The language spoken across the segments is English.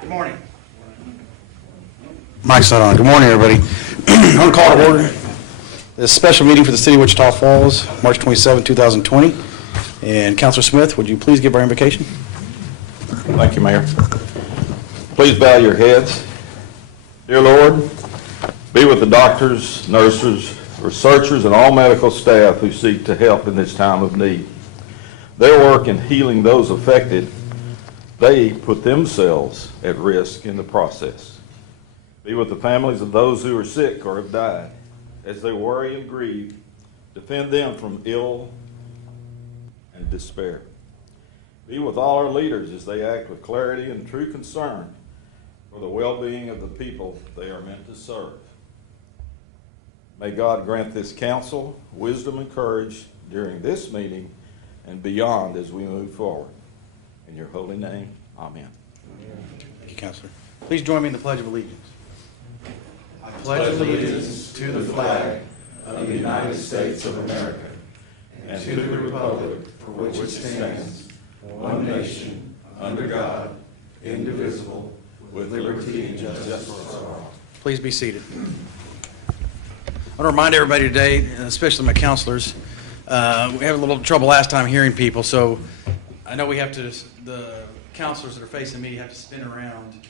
Good morning. Mike's not on. Good morning, everybody. I'm going to call to order this special meeting for the City of Wichita Falls, March 27, 2020. And Councilor Smith, would you please give our invocation? Thank you, Mayor. Please bow your heads. Dear Lord, be with the doctors, nurses, researchers, and all medical staff who seek to help in this time of need. Their work in healing those affected, they put themselves at risk in the process. Be with the families of those who are sick or have died. As they worry and grieve, defend them from ill and despair. Be with all our leaders as they act with clarity and true concern for the well-being of the people they are meant to serve. May God grant this council wisdom and courage during this meeting and beyond as we move forward. In your holy name, amen. Thank you, Councilor. Please join me in the Pledge of Allegiance. I pledge allegiance to the flag of the United States of America and to the republic for which it stands, one nation, under God, indivisible, with liberty and justice for all. Please be seated. I want to remind everybody today, especially my counselors, we had a little trouble last time hearing people, so I know we have to, the counselors that are facing me have to spin around,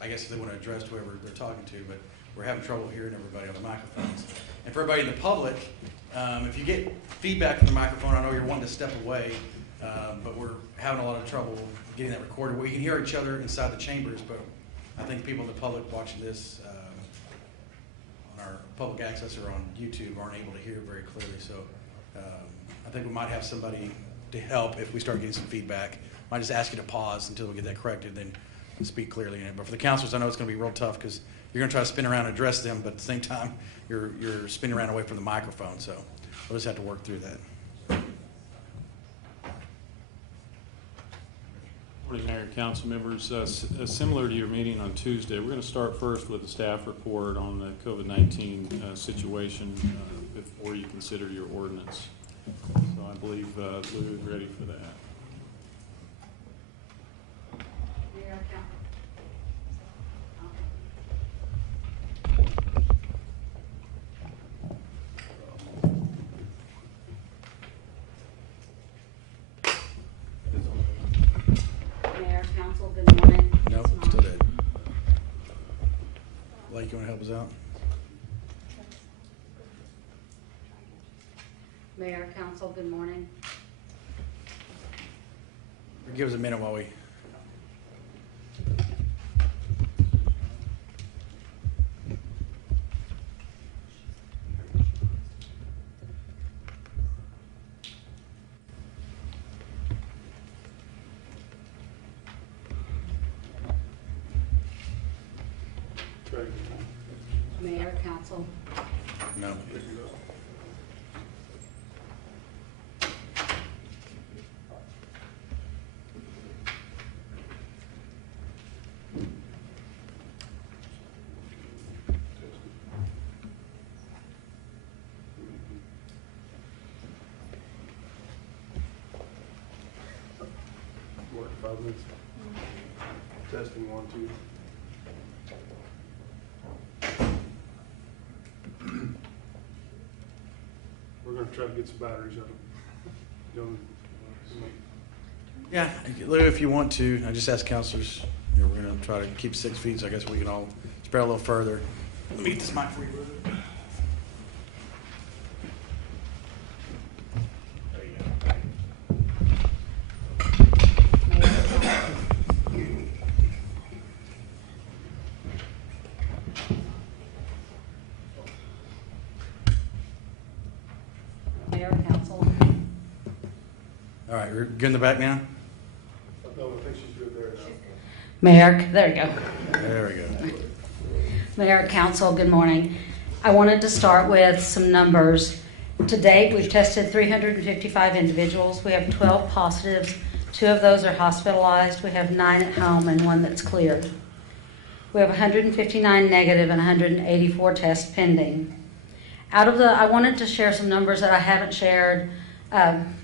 I guess if they want to address whoever they're talking to, but we're having trouble hearing everybody on the microphones. And for everybody in the public, if you get feedback from the microphone, I know you're wanting to step away, but we're having a lot of trouble getting that recorded. We can hear each other inside the chambers, but I think people in the public watching this on our public access or on YouTube aren't able to hear very clearly. So I think we might have somebody to help if we start getting some feedback. I might just ask you to pause until we get that corrected, then speak clearly in it. But for the counselors, I know it's going to be real tough because you're going to try to spin around and address them, but at the same time, you're spinning around away from the microphone. So we'll just have to work through that. Morning, Mayor and council members. Similar to your meeting on Tuesday, we're going to start first with a staff report on the COVID-19 situation before you consider your ordinance. So I believe Lou is ready for that. Nope, still dead. Blake, you want to help us out? Mayor, council, good morning. Give us a minute while we... Mayor, council. No. What, 5 minutes? Testing 1, 2. We're going to try to get some batteries out of them. Yeah, Lou, if you want to, I just ask counselors, we're going to try to keep 6 feet, so I guess we can all spread a little further. Let me get this mic for you, Lou. There you go. Mayor, council. All right, we're good in the back now? No, I think she's good there now. Mayor, there you go. There we go. Mayor, council, good morning. I wanted to start with some numbers. To date, we've tested 355 individuals. We have 12 positives. 2 of those are hospitalized. We have 9 at home and 1 that's cleared. We have 159 negative and 184 tests pending. I wanted to share some numbers that I haven't shared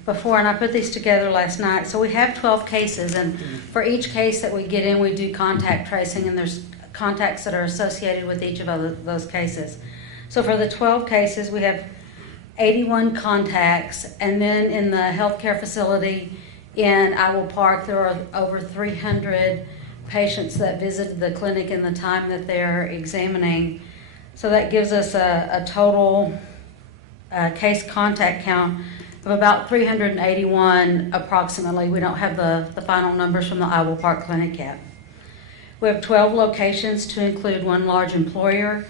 before, and I put these together last night. So we have 12 cases, and for each case that we get in, we do contact tracing, and there's contacts that are associated with each of those cases. So for the 12 cases, we have 81 contacts, and then in the healthcare facility in Iowa Park, there are over 300 patients that visited the clinic in the time that they're examining. So that gives us a total case contact count of about 381 approximately. We don't have the final numbers from the Iowa Park Clinic yet. We have 12 locations to include one large employer,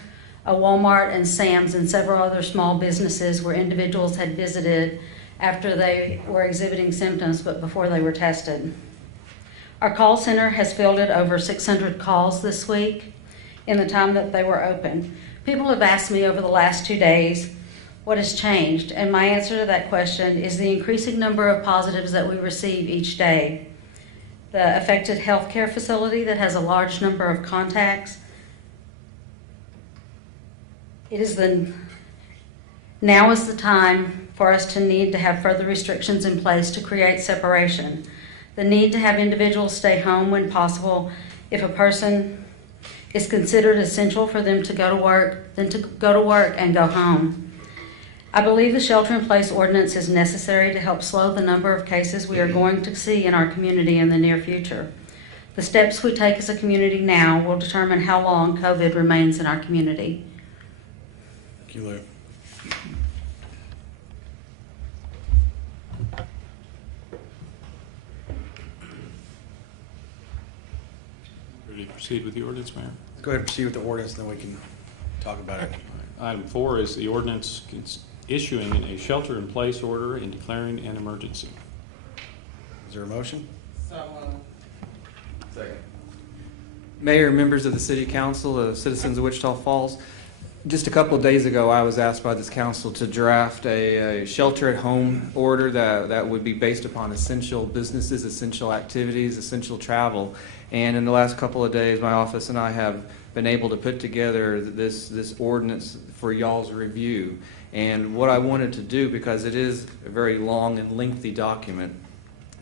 a Walmart and Sam's, and several other small businesses where individuals had visited after they were exhibiting symptoms but before they were tested. Our call center has fielded over 600 calls this week in the time that they were open. People have asked me over the last 2 days what has changed, and my answer to that question is the increasing number of positives that we receive each day. The affected healthcare facility that has a large number of contacts, now is the time for us to need to have further restrictions in place to create separation. The need to have individuals stay home when possible. If a person is considered essential for them to go to work, then to go to work and go home. I believe the shelter-in-place ordinance is necessary to help slow the number of cases we are going to see in our community in the near future. The steps we take as a community now will determine how long COVID remains in our community. Thank you, Larry. Ready to proceed with the ordinance, Mayor? Go ahead and proceed with the ordinance, and then we can talk about it. Item 4 is the ordinance issuing a shelter-in-place order and declaring an emergency. Is there a motion? Second. Mayor, members of the City Council, citizens of Wichita Falls, just a couple of days ago I was asked by this council to draft a shelter-at-home order that would be based upon essential businesses, essential activities, essential travel. And in the last couple of days, my office and I have been able to put together this ordinance for y'all's review. And what I wanted to do, because it is a very long and lengthy document,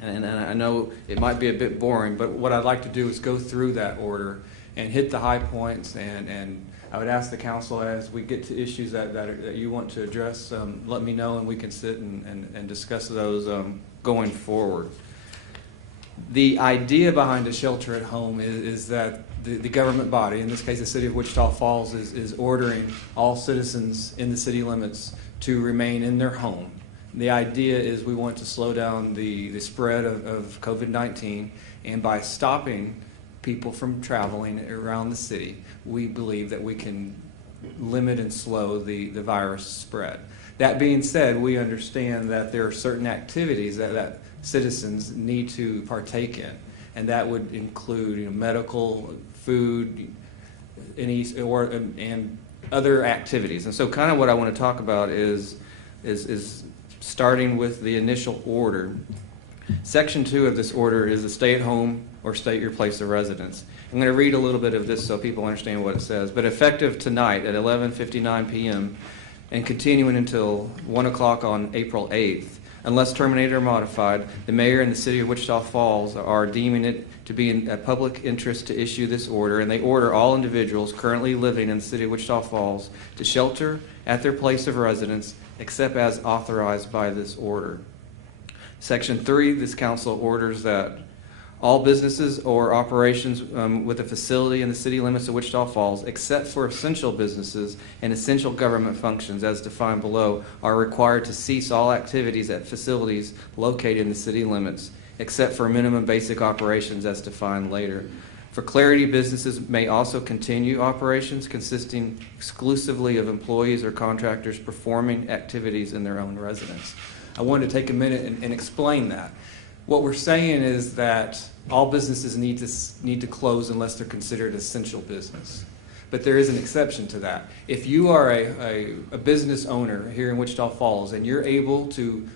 and I know it might be a bit boring, but what I'd like to do is go through that order and hit the high points, and I would ask the council, as we get to issues that you want to address, let me know and we can sit and discuss those going forward. The idea behind a shelter at home is that the government body, in this case the City of Wichita Falls, is ordering all citizens in the city limits to remain in their home. The idea is we want to slow down the spread of COVID-19, and by stopping people from traveling around the city, we believe that we can limit and slow the virus spread. That being said, we understand that there are certain activities that citizens need to partake in, and that would include medical, food, and other activities. And so kind of what I want to talk about is starting with the initial order. Section 2 of this order is a stay at home or stay at your place of residence. I'm going to read a little bit of this so people understand what it says. But effective tonight at 11:59 p.m. and continuing until 1 o'clock on April 8th, unless terminated or modified, the mayor and the City of Wichita Falls are deeming it to be in a public interest to issue this order, and they order all individuals currently living in the City of Wichita Falls to shelter at their place of residence except as authorized by this order. Section 3, this council orders that all businesses or operations with a facility in the city limits of Wichita Falls, except for essential businesses and essential government functions as defined below, are required to cease all activities at facilities located in the city limits, except for minimum basic operations as defined later. For clarity, businesses may also continue operations consisting exclusively of employees or contractors performing activities in their own residence. I wanted to take a minute and explain that. What we're saying is that all businesses need to close unless they're considered essential business. But there is an exception to that. If you are a business owner here in Wichita Falls and you're able to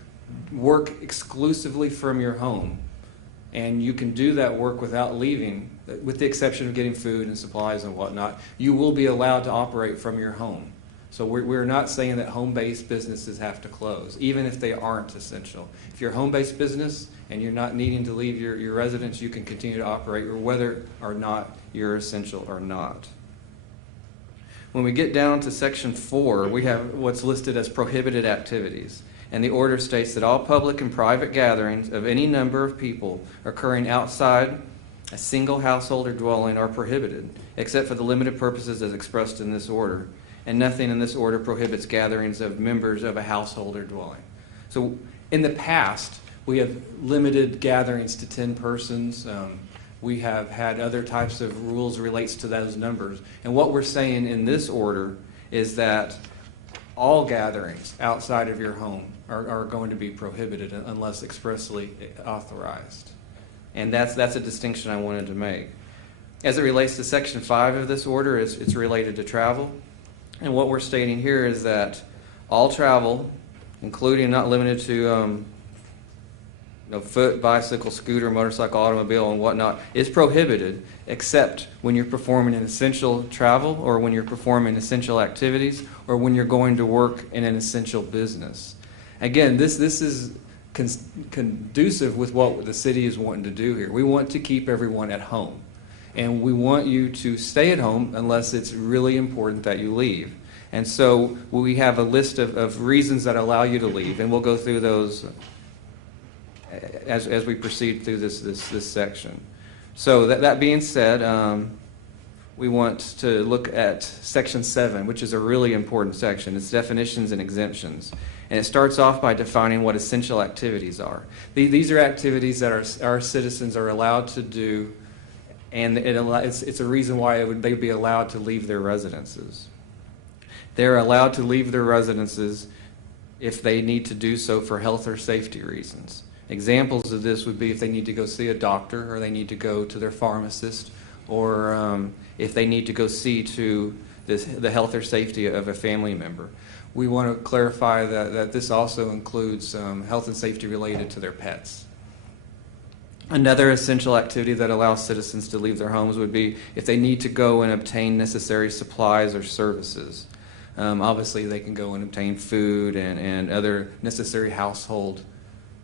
work exclusively from your home, and you can do that work without leaving, with the exception of getting food and supplies and whatnot, you will be allowed to operate from your home. So we're not saying that home-based businesses have to close, even if they aren't essential. If you're a home-based business and you're not needing to leave your residence, you can continue to operate, or whether or not you're essential or not. When we get down to Section 4, we have what's listed as prohibited activities. And the order states that all public and private gatherings of any number of people occurring outside a single household or dwelling are prohibited, except for the limited purposes as expressed in this order. And nothing in this order prohibits gatherings of members of a household or dwelling. So in the past, we have limited gatherings to 10 persons. We have had other types of rules relates to those numbers. And what we're saying in this order is that all gatherings outside of your home are going to be prohibited unless expressly authorized. And that's a distinction I wanted to make. As it relates to Section 5 of this order, it's related to travel. And what we're stating here is that all travel, including not limited to foot, bicycle, scooter, motorcycle, automobile, and whatnot, is prohibited except when you're performing an essential travel, or when you're performing essential activities, or when you're going to work in an essential business. Again, this is conducive with what the city is wanting to do here. We want to keep everyone at home. And we want you to stay at home unless it's really important that you leave. And so we have a list of reasons that allow you to leave, and we'll go through those as we proceed through this section. So that being said, we want to look at Section 7, which is a really important section. It's definitions and exemptions. And it starts off by defining what essential activities are. These are activities that our citizens are allowed to do, and it's a reason why they'd be allowed to leave their residences. They're allowed to leave their residences if they need to do so for health or safety reasons. Examples of this would be if they need to go see a doctor, or they need to go to their pharmacist, or if they need to go see to the health or safety of a family member. We want to clarify that this also includes health and safety related to their pets. Another essential activity that allows citizens to leave their homes would be if they need to go and obtain necessary supplies or services. Obviously, they can go and obtain food and other necessary household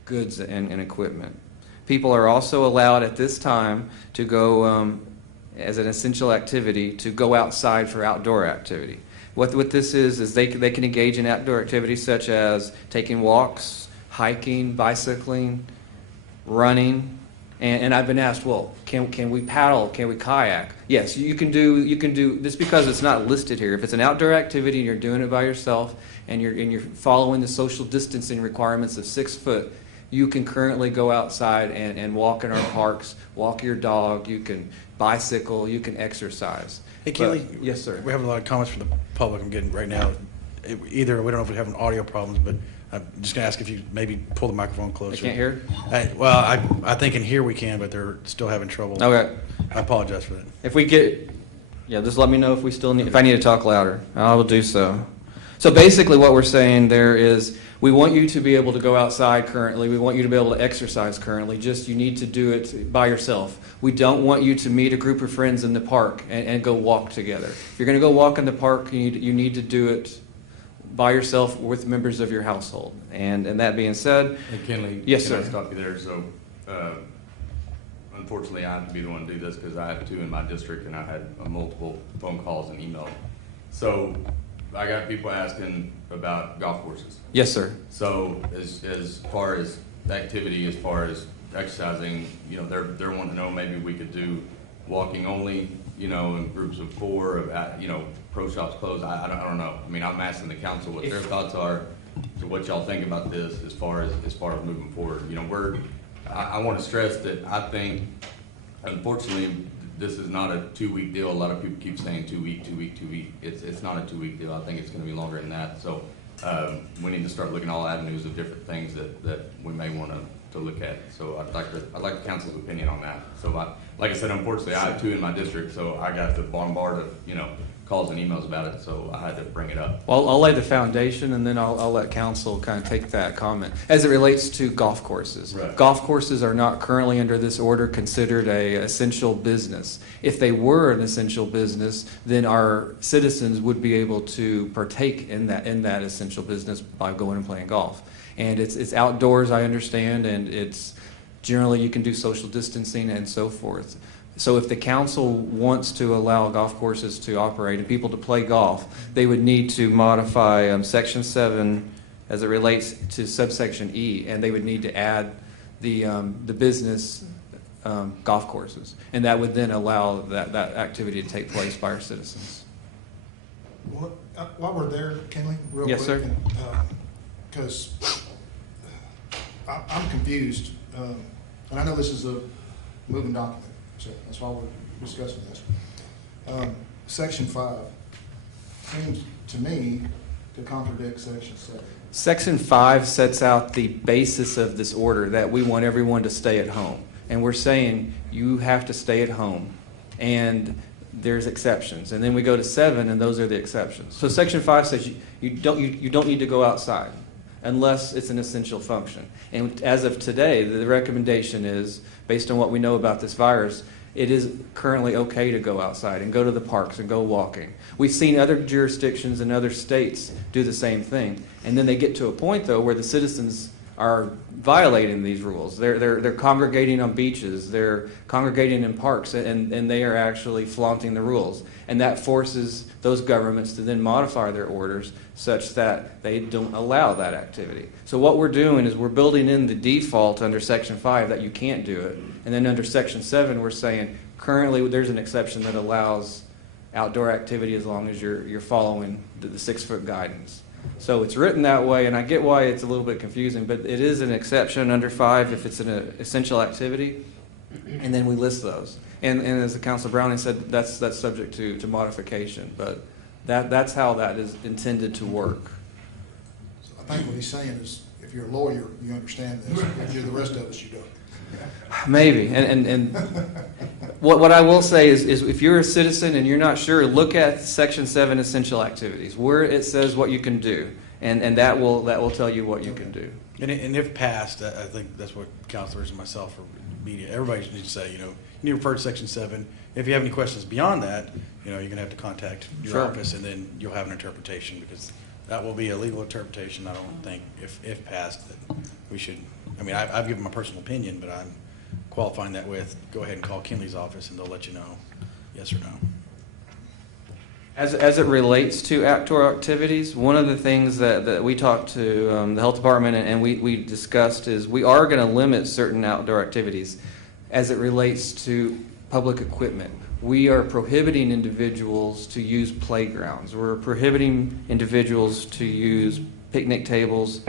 goods and equipment. People are also allowed at this time to go, as an essential activity, to go outside for outdoor activity. What this is they can engage in outdoor activities such as taking walks, hiking, bicycling, running. And I've been asked, well, can we paddle? Can we kayak? Yes, you can do this because it's not listed here. If it's an outdoor activity and you're doing it by yourself and you're following the social distancing requirements of 6 foot, you can currently go outside and walk in our parks, walk your dog, you can bicycle, you can exercise. Hey, Keely. Yes, sir. We're having a lot of comments from the public I'm getting right now. Either, we don't know if we're having audio problems, but I'm just going to ask if you maybe pull the microphone closer. I can't hear? I think in here we can, but they're still having trouble. Okay. I apologize for that. If we get, just let me know if I need to talk louder. I will do so. So basically what we're saying there is we want you to be able to go outside currently. We want you to be able to exercise currently. Just you need to do it by yourself. We don't want you to meet a group of friends in the park and go walk together. If you're going to go walk in the park, you need to do it by yourself with members of your household. And that being said, Hey, Kenley. Yes, can I sir. stop you there? So, unfortunately, I have to be the one to do this because I have 2 in my district, and I've had multiple phone calls and emails. So, I got people asking about golf courses. yes, sir. So, as far as activity, as far as exercising, they're wanting to know maybe we could do walking only, in groups of 4, pro shops closed. I don't know. I mean, I'm asking the council what their thoughts are, to what y'all think about this as far as moving forward. I want to stress that I think, unfortunately, this is not a 2-week deal. A lot of people keep saying 2 week. It's not a 2-week deal. I think it's going to be longer than that. So we need to start looking at all avenues of different things that we may want to look at. So I'd like the council's opinion on that. So like I said, unfortunately, I have 2 in my district, so I got the bombard of calls and emails about it, so I had to bring it up. Well, I'll lay the foundation, and then I'll let council kind of take that comment. As it relates to golf courses. Right. Golf courses are not currently under this order considered a essential business. If they were an essential business, then our citizens would be able to partake in that essential business by going and playing golf. And it's outdoors, I understand, and it's generally you can do social distancing and so forth. So if the council wants to allow golf courses to operate and people to play golf, they would need to modify Section 7 as it relates to subsection E, and they would need to add the business golf courses. And that would then allow that activity to take place by our citizens. While we're there, Kenley, real quick. Yes, sir. Because I'm confused, and I know this is a moving document, so that's why we're discussing this. Section 5 seems to me to contradict Section 7. Section 5 sets out the basis of this order, that we want everyone to stay at home. And we're saying you have to stay at home, and there's exceptions. And then we go to 7, and those are the exceptions. So Section 5 says you don't need to go outside unless it's an essential function. And as of today, the recommendation is, based on what we know about this virus, it is currently okay to go outside and go to the parks and go walking. We've seen other jurisdictions in other states do the same thing. And then they get to a point, though, where the citizens are violating these rules. They're congregating on beaches, they're congregating in parks, and they are actually flaunting the rules. And that forces those governments to then modify their orders such that they don't allow that activity. So what we're doing is we're building in the default under Section 5 that you can't do it. And then under Section 7, we're saying currently there's an exception that allows outdoor activity as long as you're following the 6-foot guidance. So it's written that way, and I get why it's a little bit confusing, but it is an exception under 5 if it's an essential activity, and then we list those. And as the Councilor Browning said, that's subject to modification, but that's how that is intended to work. So I think what he's saying is, if you're a lawyer, you understand this. If you're the rest of us, you don't. Maybe, and what I will say is if you're a citizen and you're not sure, look at Section 7 essential activities, where it says what you can do, and that will tell you what you can do. And if passed, I think that's what counselors and myself or media, everybody needs to say, you need to refer to Section 7. If you have any questions beyond that, you're going to have to contact your Sure. office, and then you'll have an interpretation, because that will be a legal interpretation. I don't think, if passed, that we should, I've given my personal opinion, but I'm qualifying that with, go ahead and call Kinley's office, and they'll let you know, yes or no. As it relates to outdoor activities, one of the things that we talked to the health department and we discussed is we are going to limit certain outdoor activities as it relates to public equipment. We are prohibiting individuals to use playgrounds. We're prohibiting individuals to use picnic tables,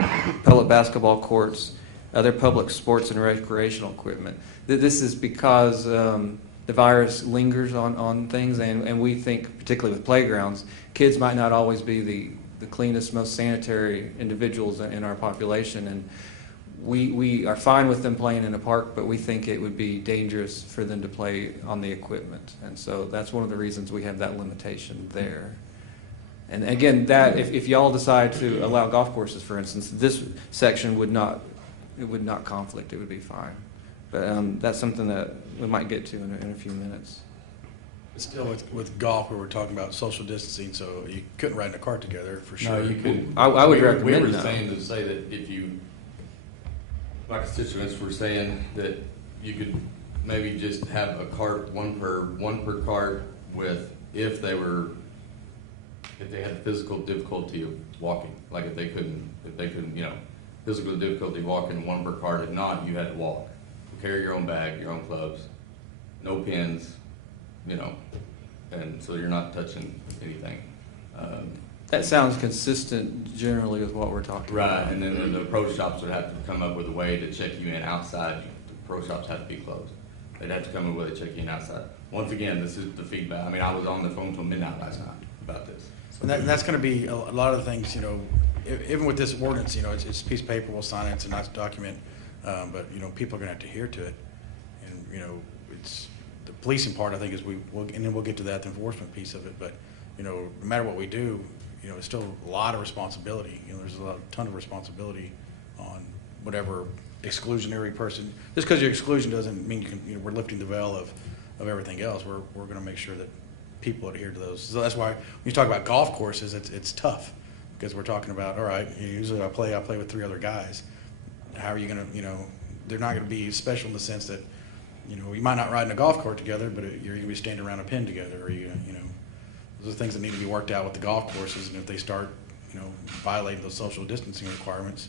public basketball courts, other public sports and recreational equipment. This is because the virus lingers on things, and we think, particularly with playgrounds, kids might not always be the cleanest, most sanitary individuals in our population, and we are fine with them playing in a park, but we think it would be dangerous for them to play on the equipment, and so that's one of the reasons we have that limitation there. And again, that if y'all decide to allow golf courses, for instance, this section would not conflict. It would be fine. But that's something that we might get to in a few minutes. Still, with golf, where we're talking about social distancing, so you couldn't ride in a cart together, for sure. No, you couldn't. I would We recommend were no. saying to say that if you, my constituents were saying that you could maybe just have a cart, one per cart, with if they had physical difficulty of walking, like if they couldn't, physical difficulty walking, one per cart. If not, you had to walk. Carry your own bag, your own clubs, no pins, and so you're not touching anything. That sounds consistent generally with what we're talking Right, about. and then the pro shops would have to come up with a way to check you in outside. The pro shops have to be closed. They'd have to come up with a way to check you in outside. Once again, this is the feedback. I was on the phone till midnight last night about this. And that's going to be a lot of the things, even with this ordinance, it's a piece of paper, we'll sign it, it's a nice document, but, people are going to have to adhere to it. And, it's the policing part, I think, and then we'll get to that, the enforcement piece of it, but, no matter what we do, it's still a lot of responsibility. There's a ton of responsibility on whatever exclusionary person. Just because you're exclusion doesn't mean you can, we're lifting the veil of everything else. We're going to make sure that people adhere to those. So that's why when you talk about golf courses, it's tough because we're talking about, all right, usually I play with 3 other guys. How are you going to, they're not going to be special in the sense that, you might not ride in a golf cart together, but you're going to be standing around a pin together, or those are things that need to be worked out with the golf courses. And if they start, violating those social distancing requirements,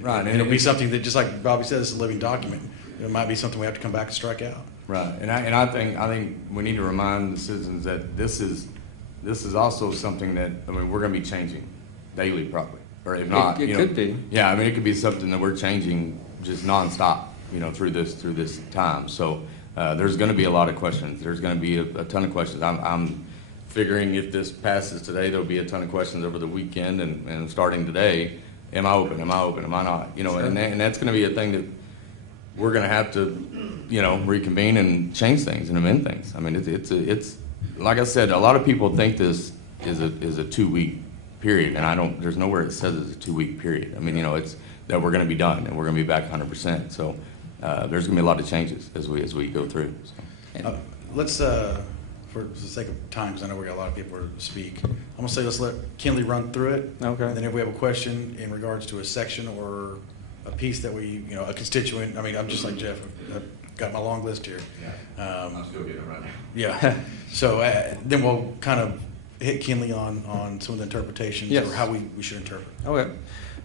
Right, and it'll be it's- something that, just like Bobby said, it's a living document. It might be something we have to come back and strike out. Right, and I think we need to remind the citizens that this is also something that, we're going to be changing daily probably, or if not, It could be. Yeah, it could be something that we're changing just nonstop, through this time. So there's going to be a lot of questions. There's going to be a ton of questions. I'm figuring if this passes today, there'll be a ton of questions over the weekend and starting today. Am I open? Am I open? Am I not? And that's going to be a thing that we're going to have to, reconvene and change things and amend things. It's like I said, a lot of people think this is a 2-week period, and there's nowhere it says it's a 2-week period. It's that we're going to be done and we're going to be back 100%. So there's going to be a lot of changes as we go through. So. Let's, for the sake of time, because I know we got a lot of people to speak, I'm going to say let's let Kinley run through it. Okay. And then if we have a question in regards to a section or a piece that we, a constituent, I'm just like Jeff, I've got my long list here. Yeah, I'm still getting it right now. Yeah. So then we'll kind of hit Kinley on some of the interpretations, Yes. or how we should interpret. Okay.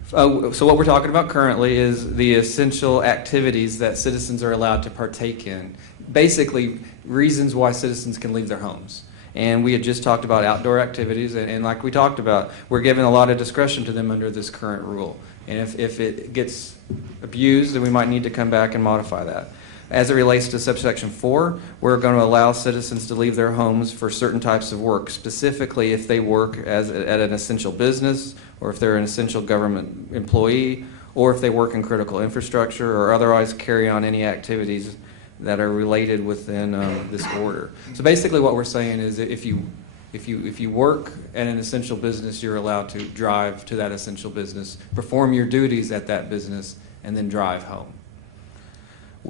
So what we're talking about currently is the essential activities that citizens are allowed to partake in. Basically, reasons why citizens can leave their homes. And we had just talked about outdoor activities, and like we talked about, we're giving a lot of discretion to them under this current rule. And if it gets abused, then we might need to come back and modify that. As it relates to subsection 4, we're going to allow citizens to leave their homes for certain types of work, specifically if they work at an essential business, or if they're an essential government employee, or if they work in critical infrastructure, or otherwise carry on any activities that are related within this order. So basically what we're saying is that if you work at an essential business, you're allowed to drive to that essential business, perform your duties at that business, and then drive home.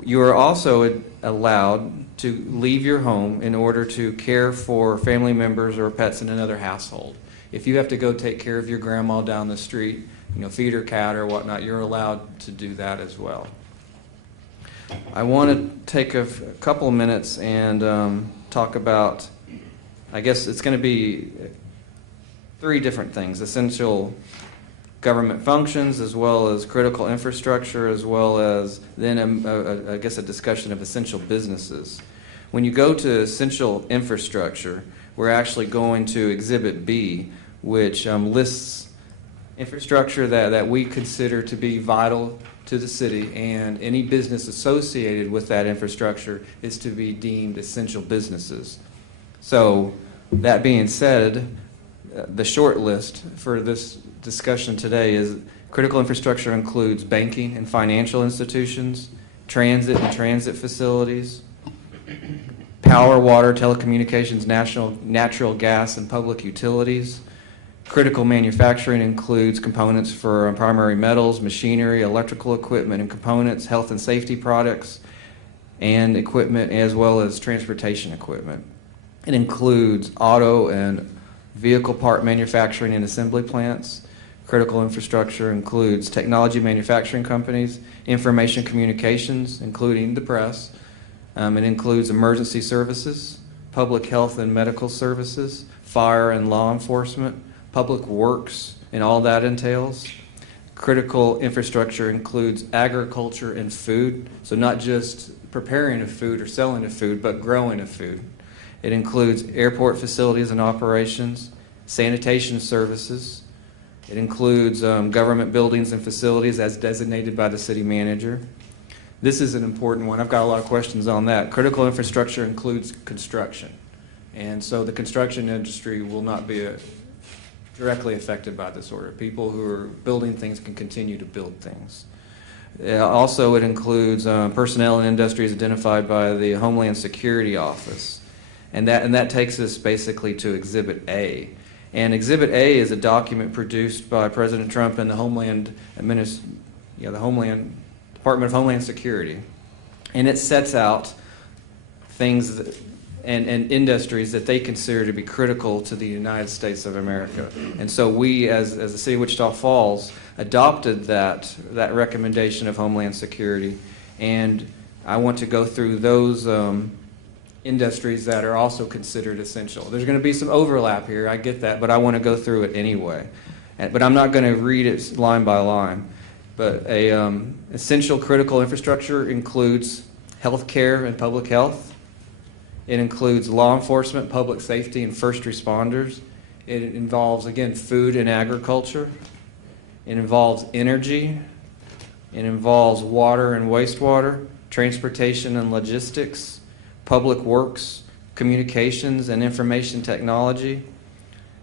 You are also allowed to leave your home in order to care for family members or pets in another household. If you have to go take care of your grandma down the street, feed her cat or whatnot, you're allowed to do that as well. I want to take a couple of minutes and talk about, I guess it's going to be 3 different things: essential government functions, as well as critical infrastructure, as well as then I guess a discussion of essential businesses. When you go to essential infrastructure, we're actually going to Exhibit B, which lists infrastructure that we consider to be vital to the city, and any business associated with that infrastructure is to be deemed essential businesses. So that being said, the short list for this discussion today is critical infrastructure includes banking and financial institutions, transit and transit facilities, power, water, telecommunications, natural gas, and public utilities. Critical manufacturing includes components for primary metals, machinery, electrical equipment and components, health and safety products, and equipment, as well as transportation equipment. It includes auto and vehicle part manufacturing and assembly plants. Critical infrastructure includes technology manufacturing companies, information communications, including the press. It includes emergency services, public health and medical services, fire and law enforcement, public works, and all that entails. Critical infrastructure includes agriculture and food, so not just preparing of food or selling of food, but growing of food. It includes airport facilities and operations, sanitation services. It includes government buildings and facilities as designated by the city manager. This is an important one. I've got a lot of questions on that. Critical infrastructure includes construction. And so the construction industry will not be directly affected by this order. People who are building things can continue to build things. Also, it includes personnel and industries identified by the Homeland Security Office. And that takes us basically to Exhibit A. And Exhibit A is a document produced by President Trump and the Department of Homeland Security. And it sets out things and industries that they consider to be critical to the United States of America. And so we, as the City of Wichita Falls, adopted that recommendation of Homeland Security. And I want to go through those industries that are also considered essential. There's going to be some overlap here, I get that, but I want to go through it anyway. But I'm not going to read it line by line. But essential critical infrastructure includes healthcare and public health. It includes law enforcement, public safety, and first responders. It involves, again, food and agriculture. It involves energy. It involves water and wastewater, transportation and logistics, public works, communications and information technology,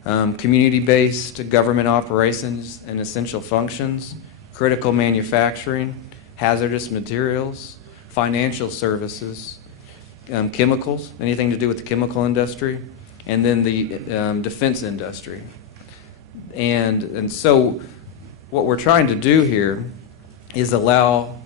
community-based government operations and essential functions, critical manufacturing, hazardous materials, financial services, chemicals, anything to do with the chemical industry, and then the defense industry. And so what we're trying to do here is allow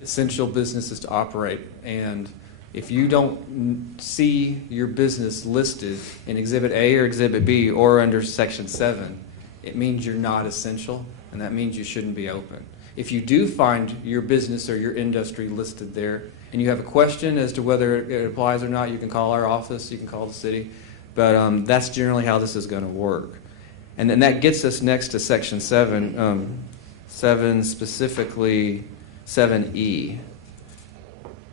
essential businesses to operate. And if you don't see your business listed in Exhibit A or Exhibit B or under Section 7, it means you're not essential, and that means you shouldn't be open. If you do find your business or your industry listed there, and you have a question as to whether it applies or not, you can call our office, you can call the city, but that's generally how this is going to work. And then that gets us next to Section 7, 7 specifically 7E.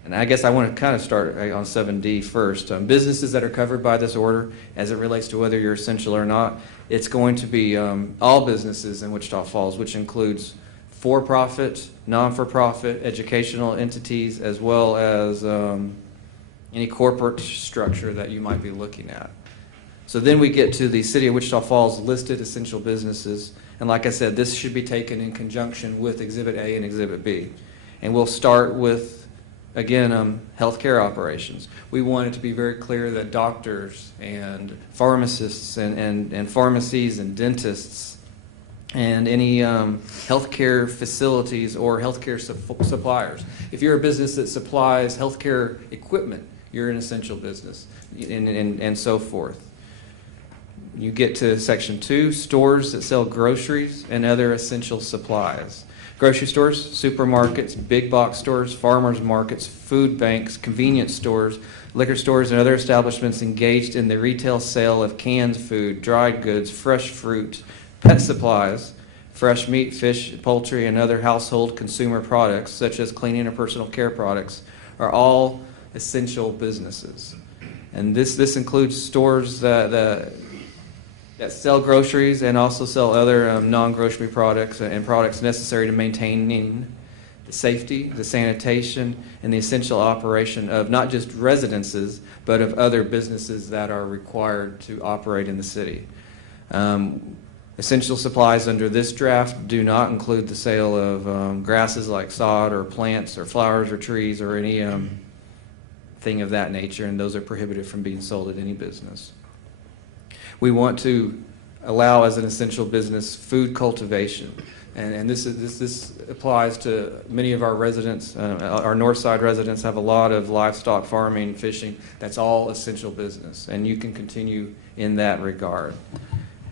And I guess I want to kind of start on 7D first. Businesses that are covered by this order, as it relates to whether you're essential or not, it's going to be all businesses in Wichita Falls, which includes for-profit, non-for-profit, educational entities, as well as any corporate structure that you might be looking at. So then we get to the City of Wichita Falls listed essential businesses. And like I said, this should be taken in conjunction with Exhibit A and Exhibit B. And we'll start with, again, healthcare operations. We want it to be very clear that doctors and pharmacists and pharmacies and dentists and any healthcare facilities or healthcare suppliers. If you're a business that supplies healthcare equipment, you're an essential business, and so forth. You get to Section 2, stores that sell groceries and other essential supplies. Grocery stores, supermarkets, big box stores, farmers markets, food banks, convenience stores, liquor stores, and other establishments engaged in the retail sale of canned food, dried goods, fresh fruit, pet supplies, fresh meat, fish, poultry, and other household consumer products, such as cleaning and personal care products, are all essential businesses. And this includes stores that sell groceries and also sell other non-grocery products and products necessary to maintaining the safety, the sanitation, and the essential operation of not just residences, but of other businesses that are required to operate in the city. Essential supplies under this draft do not include the sale of grasses like sod or plants or flowers or trees or any thing of that nature, and those are prohibited from being sold at any business. We want to allow as an essential business food cultivation, and this applies to many of our residents. Our north side residents have a lot of livestock farming, fishing. That's all essential business, and you can continue in that regard.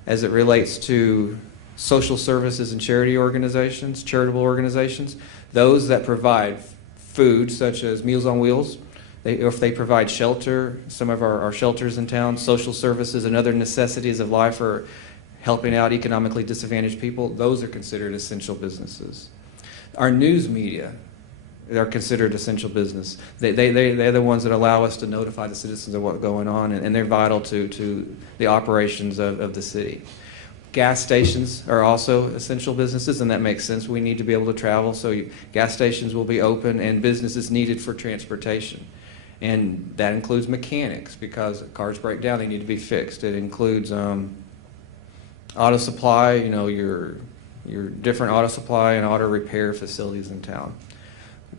As it relates to social services and charity organizations, charitable organizations, those that provide food such as Meals on Wheels, if they provide shelter, some of our shelters in town, social services and other necessities of life for helping out economically disadvantaged people, those are considered essential businesses. Our news media are considered essential business. They're the ones that allow us to notify the citizens of what's going on, and they're vital to the operations of the city. Gas stations are also essential businesses, and that makes sense. We need to be able to travel, so gas stations will be open, and businesses needed for transportation. And that includes mechanics, because cars break down, they need to be fixed. It includes auto supply, your different auto supply and auto repair facilities in town.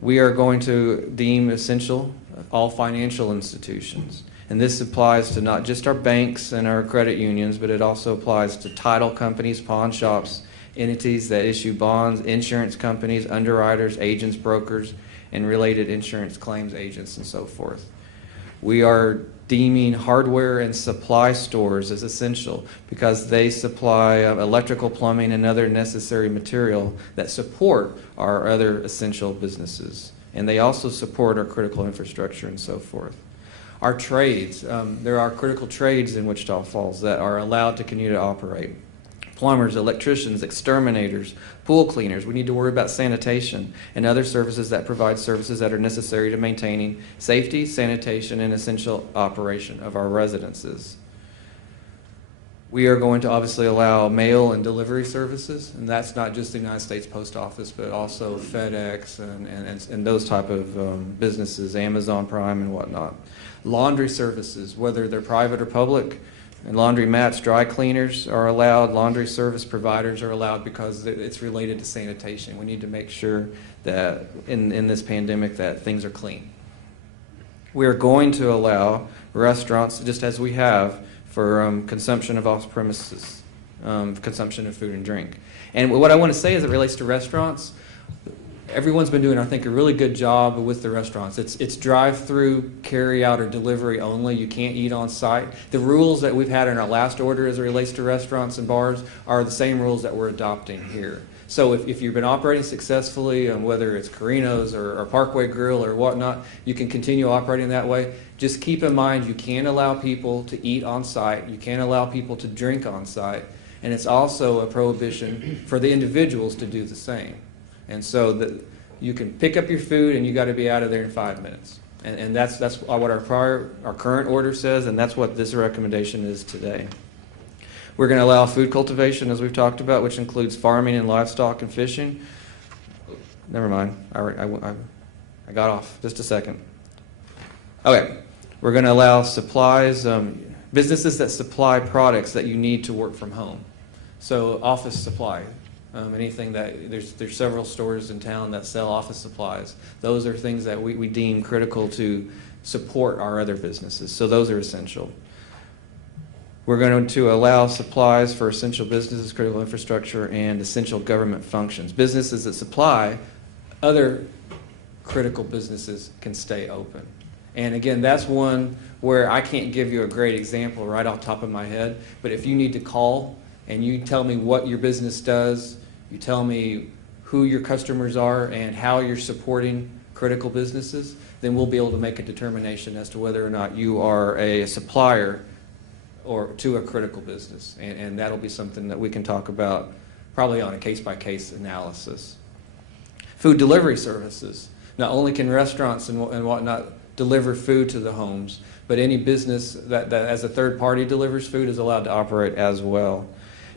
We are going to deem essential all financial institutions. And this applies to not just our banks and our credit unions, but it also applies to title companies, pawn shops, entities that issue bonds, insurance companies, underwriters, agents, brokers, and related insurance claims agents and so forth. We are deeming hardware and supply stores as essential because they supply electrical, plumbing, and other necessary material that support our other essential businesses. And they also support our critical infrastructure and so forth. Our trades, there are critical trades in Wichita Falls that are allowed to continue to operate. Plumbers, electricians, exterminators, pool cleaners. We need to worry about sanitation and other services that provide services that are necessary to maintaining safety, sanitation, and essential operation of our residences. We are going to obviously allow mail and delivery services, and that's not just the United States Post Office, but also FedEx and those type of businesses, Amazon Prime and whatnot. Laundry services, whether they're private or public, and laundry mats, dry cleaners are allowed, laundry service providers are allowed because it's related to sanitation. We need to make sure that in this pandemic that things are clean. We are going to allow restaurants, just as we have, for consumption of off-premises, consumption of food and drink. And what I want to say as it relates to restaurants, everyone's been doing, I think, a really good job with the restaurants. It's drive-through, carry-out, or delivery only. You can't eat on site. The rules that we've had in our last order as it relates to restaurants and bars are the same rules that we're adopting here. So if you've been operating successfully, whether it's Carino's or Parkway Grill or whatnot, you can continue operating that way. Just keep in mind you can't allow people to eat on site. You can't allow people to drink on site. And it's also a prohibition for the individuals to do the same. And so you can pick up your food and you got to be out of there in 5 minutes. And that's what our current order says, and that's what this recommendation is today. We're going to allow food cultivation, as we've talked about, which includes farming and livestock and fishing. Never mind. I got off. Just a second. Okay. We're going to allow supplies, businesses that supply products that you need to work from home. So office supply. Anything that there's several stores in town that sell office supplies. Those are things that we deem critical to support our other businesses. So those are essential. We're going to allow supplies for essential businesses, critical infrastructure, and essential government functions. Businesses that supply other critical businesses can stay open. And again, that's one where I can't give you a great example right off the top of my head, but if you need to call and you tell me what your business does, you tell me who your customers are and how you're supporting critical businesses, then we'll be able to make a determination as to whether or not you are a supplier or to a critical business. And that'll be something that we can talk about probably on a case-by-case analysis. Food delivery services. Not only can restaurants and whatnot deliver food to the homes, but any business that as a third party delivers food is allowed to operate as well.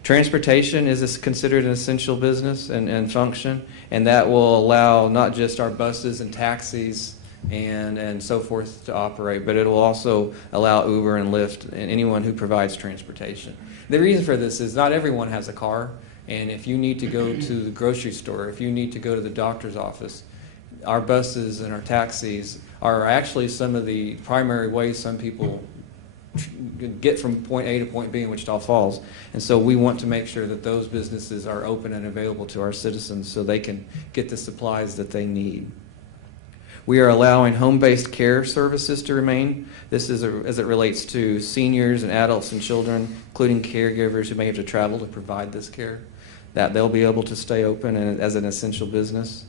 Transportation is considered an essential business and function, and that will allow not just our buses and taxis and so forth to operate, but it will also allow Uber and Lyft and anyone who provides transportation. The reason for this is not everyone has a car, and if you need to go to the grocery store, if you need to go to the doctor's office, our buses and our taxis are actually some of the primary ways some people get from point A to point B in Wichita Falls. And so we want to make sure that those businesses are open and available to our citizens so they can get the supplies that they need. We are allowing home-based care services to remain. This is as it relates to seniors and adults and children, including caregivers who may have to travel to provide this care, that they'll be able to stay open and as an essential business.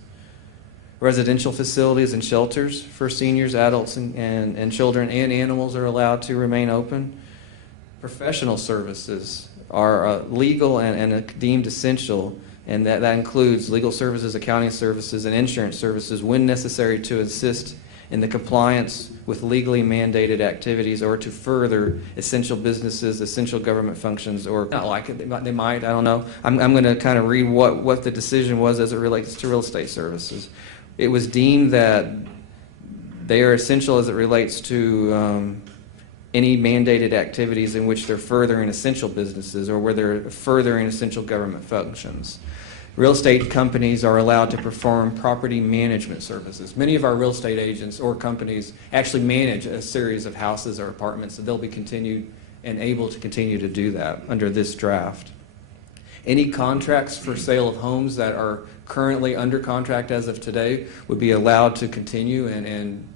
Residential facilities and shelters for seniors, adults, and children and animals are allowed to remain open. Professional services are legal and deemed essential, and that includes legal services, accounting services, and insurance services when necessary to assist in the compliance with legally mandated activities or to further essential businesses, essential government functions, or not like it, they might, I don't know. I'm going to kind of read what the decision was as it relates to real estate services. It was deemed that they are essential as it relates to any mandated activities in which they're furthering essential businesses or where they're furthering essential government functions. real estate companies are allowed to perform property management services. Many of our real estate agents or companies actually manage a series of houses or apartments, so they'll be continued and able to continue to do that under this draft. Any contracts for sale of homes that are currently under contract as of today would be allowed to continue, and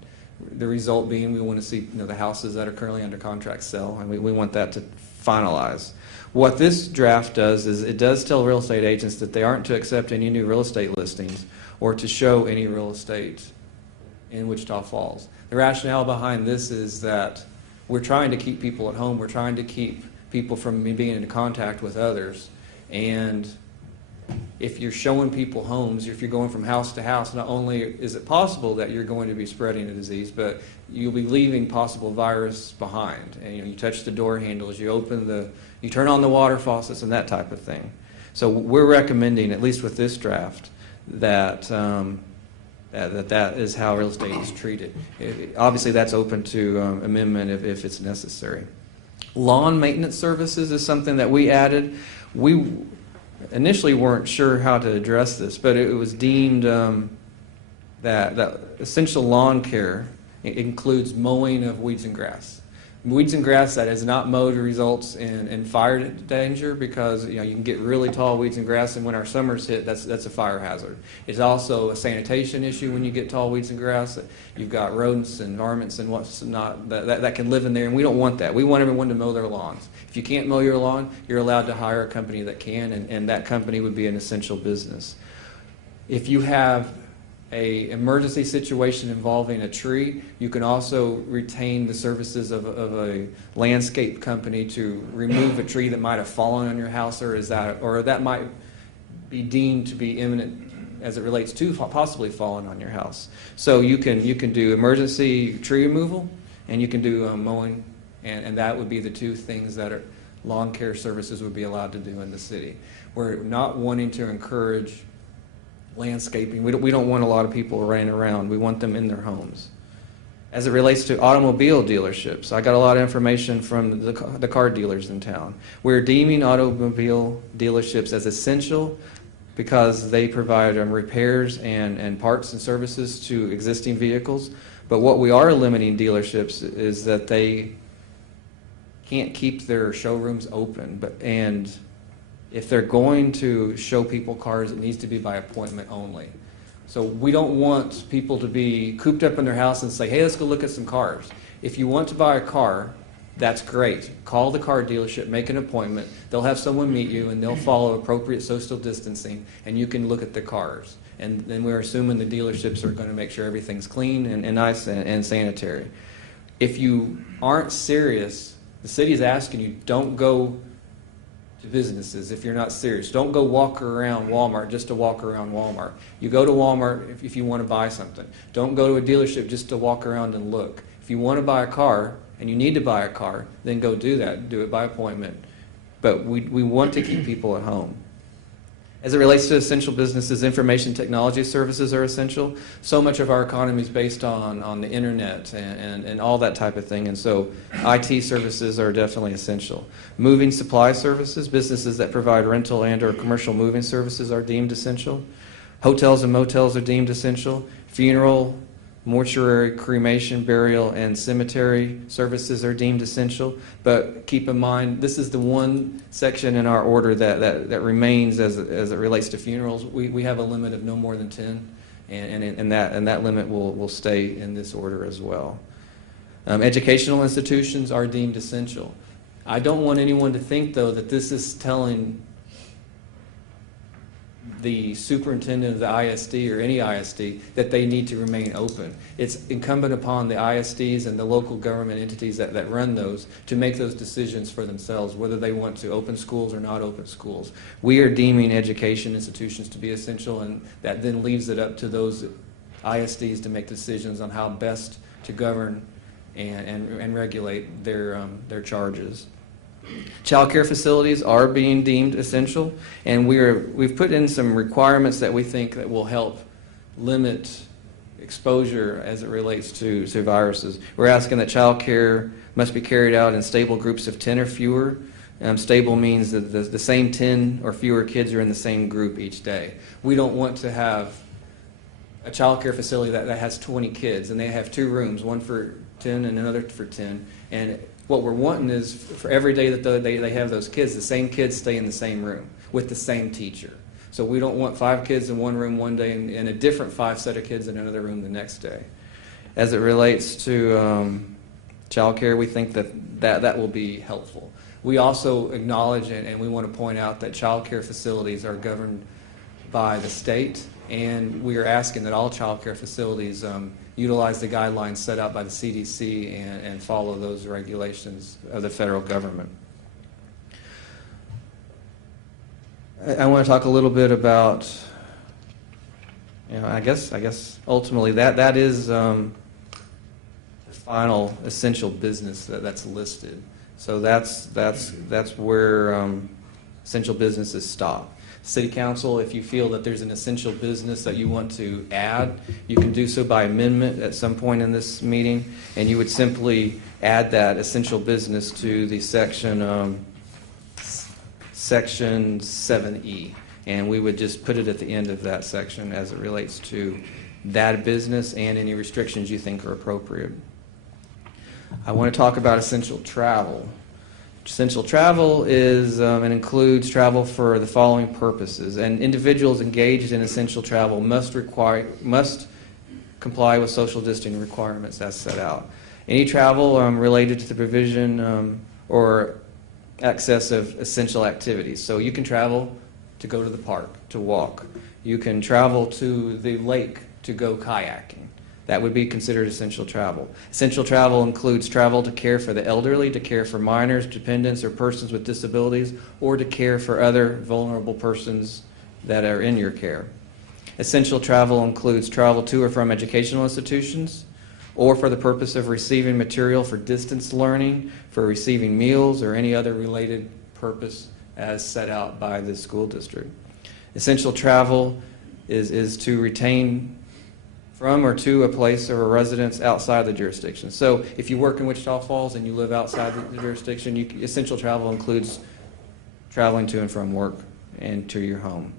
the result being we want to see the houses that are currently under contract sell, and we want that to finalize. What this draft does is it does tell real estate agents that they aren't to accept any new real estate listings or to show any real estate in Wichita Falls. The rationale behind this is that we're trying to keep people at home. We're trying to keep people from being in contact with others. And if you're showing people homes, if you're going from house to house, not only is it possible that you're going to be spreading a disease, but you'll be leaving possible virus behind. And you touch the door handles, you turn on the water faucets, and that type of thing. So we're recommending, at least with this draft, that that is how real estate is treated. Obviously, that's open to amendment if it's necessary. Lawn maintenance services is something that we added. We initially weren't sure how to address this, but it was deemed that essential lawn care includes mowing of weeds and grass. Weeds and grass that is not mowed results in fire danger, because you can get really tall weeds and grass, and when our summers hit, that's a fire hazard. It's also a sanitation issue when you get tall weeds and grass. You've got rodents and varmints and what's not that can live in there, and we don't want that. We want everyone to mow their lawns. If you can't mow your lawn, you're allowed to hire a company that can, and that company would be an essential business. If you have an emergency situation involving a tree, you can also retain the services of a landscape company to remove a tree that might have fallen on your house, or that might be deemed to be imminent as it relates to possibly falling on your house. So you can do emergency tree removal, and you can do mowing, and that would be the two things that lawn care services would be allowed to do in the city. We're not wanting to encourage landscaping. We don't want a lot of people running around. We want them in their homes. As it relates to automobile dealerships, I got a lot of information from the car dealers in town. We're deeming automobile dealerships as essential because they provide repairs and parts and services to existing vehicles. But what we are limiting dealerships is that they can't keep their showrooms open, and if they're going to show people cars, it needs to be by appointment only. So we don't want people to be cooped up in their house and say, hey, let's go look at some cars. If you want to buy a car, that's great. Call the car dealership, make an appointment. They'll have someone meet you, and they'll follow appropriate social distancing, and you can look at the cars. And then we're assuming the dealerships are going to make sure everything's clean and nice and sanitary. If you aren't serious, the city is asking you, don't go to businesses if you're not serious. Don't go walk around Walmart just to walk around Walmart. You go to Walmart if you want to buy something. Don't go to a dealership just to walk around and look. If you want to buy a car and you need to buy a car, then go do that. Do it by appointment. But we want to keep people at home. As it relates to essential businesses, information technology services are essential. So much of our economy is based on the internet and all that type of thing, and so IT services are definitely essential. Moving supply services, businesses that provide rental and or commercial moving services are deemed essential. Hotels and motels are deemed essential. Funeral, mortuary, cremation, burial, and cemetery services are deemed essential. But keep in mind, this is the one section in our order that remains as it relates to funerals. We have a limit of no more than 10, and that limit will stay in this order as well. Educational institutions are deemed essential. I don't want anyone to think, though, that this is telling the superintendent of the ISD or any ISD that they need to remain open. It's incumbent upon the ISDs and the local government entities that run those to make those decisions for themselves, whether they want to open schools or not open schools. We are deeming education institutions to be essential, and that then leaves it up to those ISDs to make decisions on how best to govern and regulate their charges. Child care facilities are being deemed essential, and we've put in some requirements that we think that will help limit exposure as it relates to viruses. We're asking that child care must be carried out in stable groups of 10 or fewer. Stable means that the same 10 or fewer kids are in the same group each day. We don't want to have a child care facility that has 20 kids, and they have 2 rooms, one for 10 and another for 10. And what we're wanting is for every day that they have those kids, the same kids stay in the same room with the same teacher. So we don't want 5 kids in one room one day and a different 5 set of kids in another room the next day. As it relates to child care, we think that will be helpful. We also acknowledge and we want to point out that child care facilities are governed by the state, and we are asking that all child care facilities utilize the guidelines set out by the CDC and follow those regulations of the federal government. I want to talk a little bit about, I guess ultimately that is the final essential business that's listed. So that's where essential businesses stop. City Council, if you feel that there's an essential business that you want to add, you can do so by amendment at some point in this meeting, and you would simply add that essential business to the section 7E, and we would just put it at the end of that section as it relates to that business and any restrictions you think are appropriate. I want to talk about essential travel. Essential travel is and includes travel for the following purposes, and individuals engaged in essential travel must comply with social distancing requirements as set out. Any travel related to the provision or access of essential activities. So you can travel to go to the park, to walk. You can travel to the lake to go kayaking. That would be considered essential travel. Essential travel includes travel to care for the elderly, to care for minors, dependents, or persons with disabilities, or to care for other vulnerable persons that are in your care. Essential travel includes travel to or from educational institutions, or for the purpose of receiving material for distance learning, for receiving meals, or any other related purpose as set out by the school district. Essential travel is to retain from or to a place or a residence outside the jurisdiction. So if you work in Wichita Falls and you live outside the jurisdiction, essential travel includes traveling to and from work and to your home.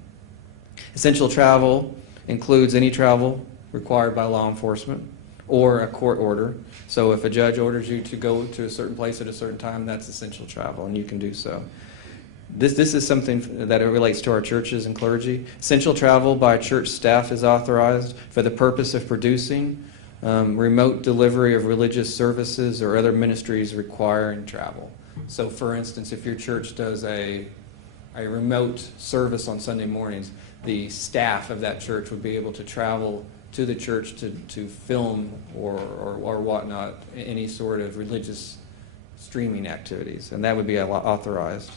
Essential travel includes any travel required by law enforcement or a court order. So if a judge orders you to go to a certain place at a certain time, that's essential travel, and you can do so. This is something that relates to our churches and clergy. Essential travel by church staff is authorized for the purpose of producing remote delivery of religious services or other ministries requiring travel. So for instance, if your church does a remote service on Sunday mornings, the staff of that church would be able to travel to the church to film or whatnot, any sort of religious streaming activities, and that would be authorized.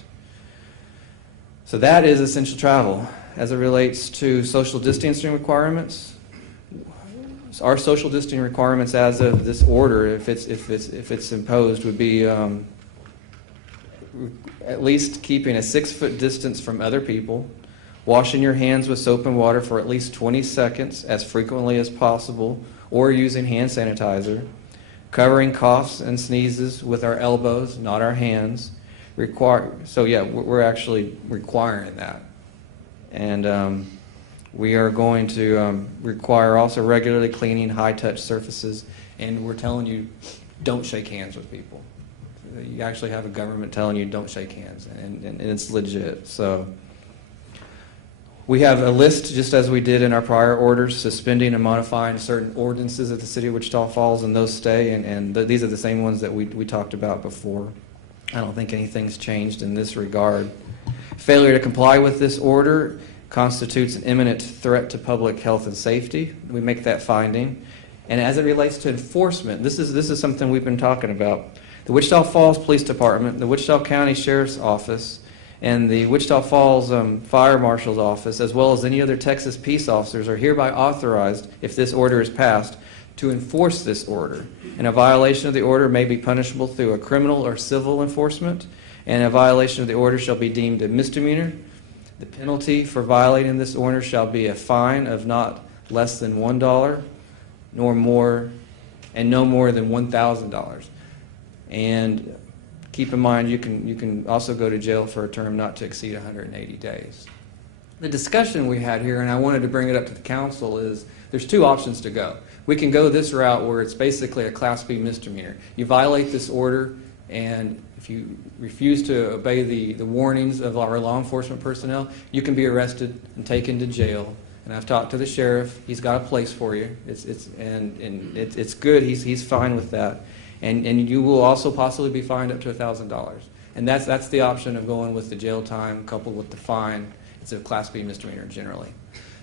So that is essential travel. As it relates to social distancing requirements, our social distancing requirements as of this order, if it's imposed, would be at least keeping a 6-foot distance from other people, washing your hands with soap and water for at least 20 seconds as frequently as possible, or using hand sanitizer, covering coughs and sneezes with our elbows, not our hands. We're actually requiring that. And we are going to require also regularly cleaning high-touch surfaces, and we're telling you, don't shake hands with people. You actually have a government telling you don't shake hands, and it's legit. So we have a list, just as we did in our prior orders, suspending and modifying certain ordinances at the City of Wichita Falls, and those stay, and these are the same ones that we talked about before. I don't think anything's changed in this regard. Failure to comply with this order constitutes an imminent threat to public health and safety. We make that finding. And as it relates to enforcement, this is something we've been talking about. The Wichita Falls Police Department, the Wichita County Sheriff's Office, and the Wichita Falls Fire Marshal's Office, as well as any other Texas peace officers, are hereby authorized, if this order is passed, to enforce this order. And a violation of the order may be punishable through a criminal or civil enforcement, and a violation of the order shall be deemed a misdemeanor. The penalty for violating this order shall be a fine of not less than $1, nor more, and no more than $1,000. And keep in mind you can also go to jail for a term not to exceed 180 days. The discussion we had here, and I wanted to bring it up to the council, is there's two options to go. We can go this route where it's basically a Class B misdemeanor. You violate this order, and if you refuse to obey the warnings of our law enforcement personnel, you can be arrested and taken to jail. And I've talked to the sheriff. He's got a place for you. It's good. He's fine with that. And you will also possibly be fined up to $1,000. And that's the option of going with the jail time coupled with the fine. It's a Class B misdemeanor generally.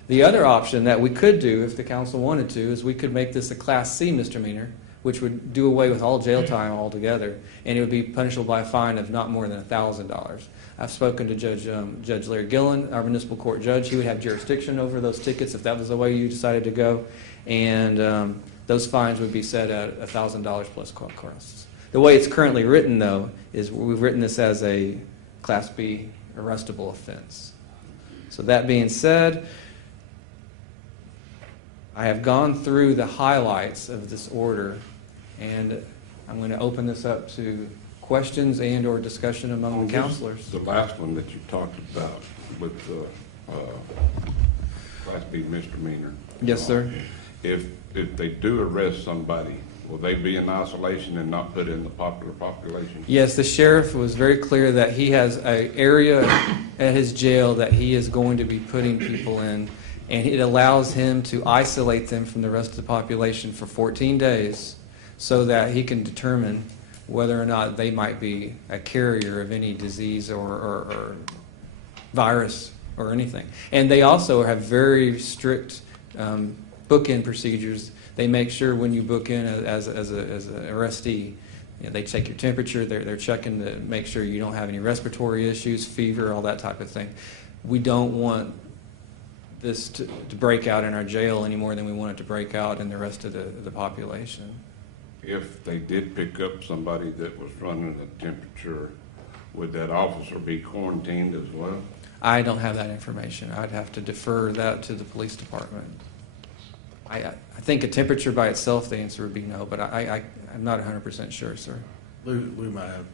The other option that we could do, if the council wanted to, is we could make this a Class C misdemeanor, which would do away with all jail time altogether, and it would be punishable by a fine of not more than $1,000. I've spoken to Judge Larry Gillen, our municipal court judge. He would have jurisdiction over those tickets if that was the way you decided to go, and those fines would be set at $1,000 plus court costs. The way it's currently written, though, is we've written this as a Class B arrestable offense. So that being said, I have gone through the highlights of this order, and I'm going to open this up to questions and or discussion among the counselors. The last one that you talked about with the Class B misdemeanor. Yes, sir. If they do arrest somebody, will they be in isolation and not put in the popular population? Yes, the sheriff was very clear that he has an area at his jail that he is going to be putting people in, and it allows him to isolate them from the rest of the population for 14 days so that he can determine whether or not they might be a carrier of any disease or virus or anything. And they also have very strict book-in procedures. They make sure when you book in as an arrestee, you know, they take your temperature, they're checking to make sure you don't have any respiratory issues, fever, all that type of thing. We don't want this to break out in our jail any more than we want it to break out in the rest of the population. If they did pick up somebody that was running a temperature, would that officer be quarantined as well? I don't have that information. I'd have to defer that to the police department. I think a temperature by itself, the answer would be no, but I'm not 100% sure, sir. Lou might have.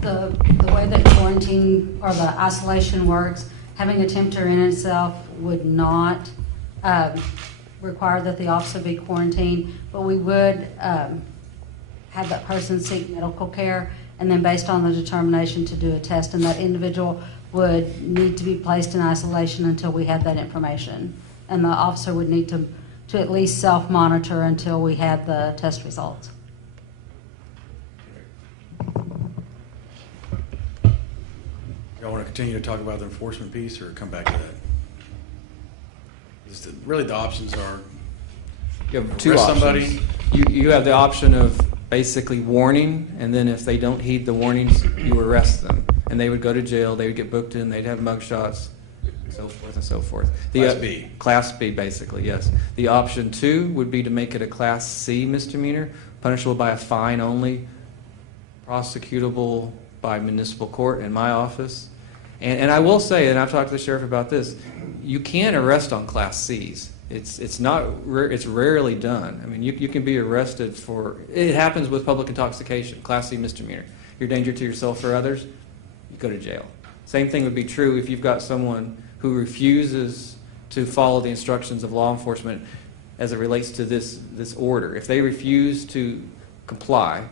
The way that quarantine or the isolation works, having a temperature in itself would not require that the officer be quarantined, but we would have that person seek medical care, and then based on the determination to do a test, and that individual would need to be placed in isolation until we had that information. And the officer would need to at least self-monitor until we had the test results. Y'all want to continue to talk about the enforcement piece or come back to that? Really, the options are You have two arrest options. somebody. You have the option of basically warning, and then if they don't heed the warnings, you arrest them. And they would go to jail, they would get booked in, they'd have mug shots, so forth and so forth. Class B. Class B, basically, yes. The option 2 would be to make it a Class C misdemeanor, punishable by a fine only, prosecutable by municipal court in my office. And I will say, and I've talked to the sheriff about this, you can arrest on Class Cs. It's rarely done. I mean, you can be arrested for, it happens with public intoxication, Class C misdemeanor. You're a danger to yourself or others, you go to jail. Same thing would be true if you've got someone who refuses to follow the instructions of law enforcement as it relates to this order. If they refuse to comply,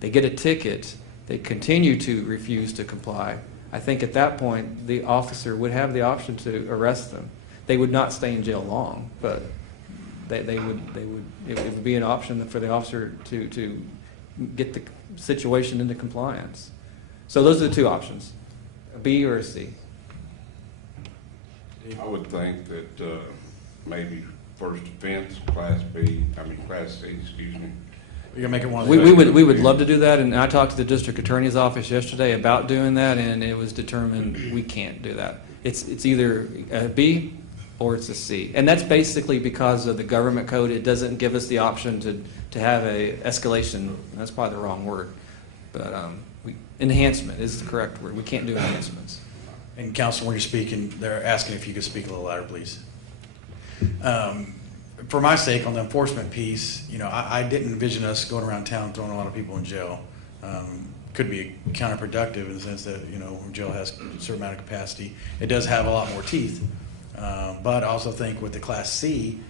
they get a ticket, they continue to refuse to comply, I think at that point the officer would have the option to arrest them. They would not stay in jail long, but it would be an option for the officer to get the situation into compliance. So those are the two options, a B or a C. I would think that maybe first offense, Class C, excuse me. You're gonna make it one of We those. would love to do that, and I talked to the district attorney's office yesterday about doing that, and it was determined we can't do that. It's either a B or it's a C, and that's basically because of the government code. It doesn't give us the option to have a escalation. That's probably the wrong word, but enhancement is the correct word. We can't do enhancements. And counsel, when you're speaking, they're asking if you could speak a little louder, please. for my sake, on the enforcement piece, I didn't envision us going around town throwing a lot of people in jail. Could be counterproductive in the sense that, jail has a certain amount of capacity. It does have a lot more teeth. But I also think with the Class C,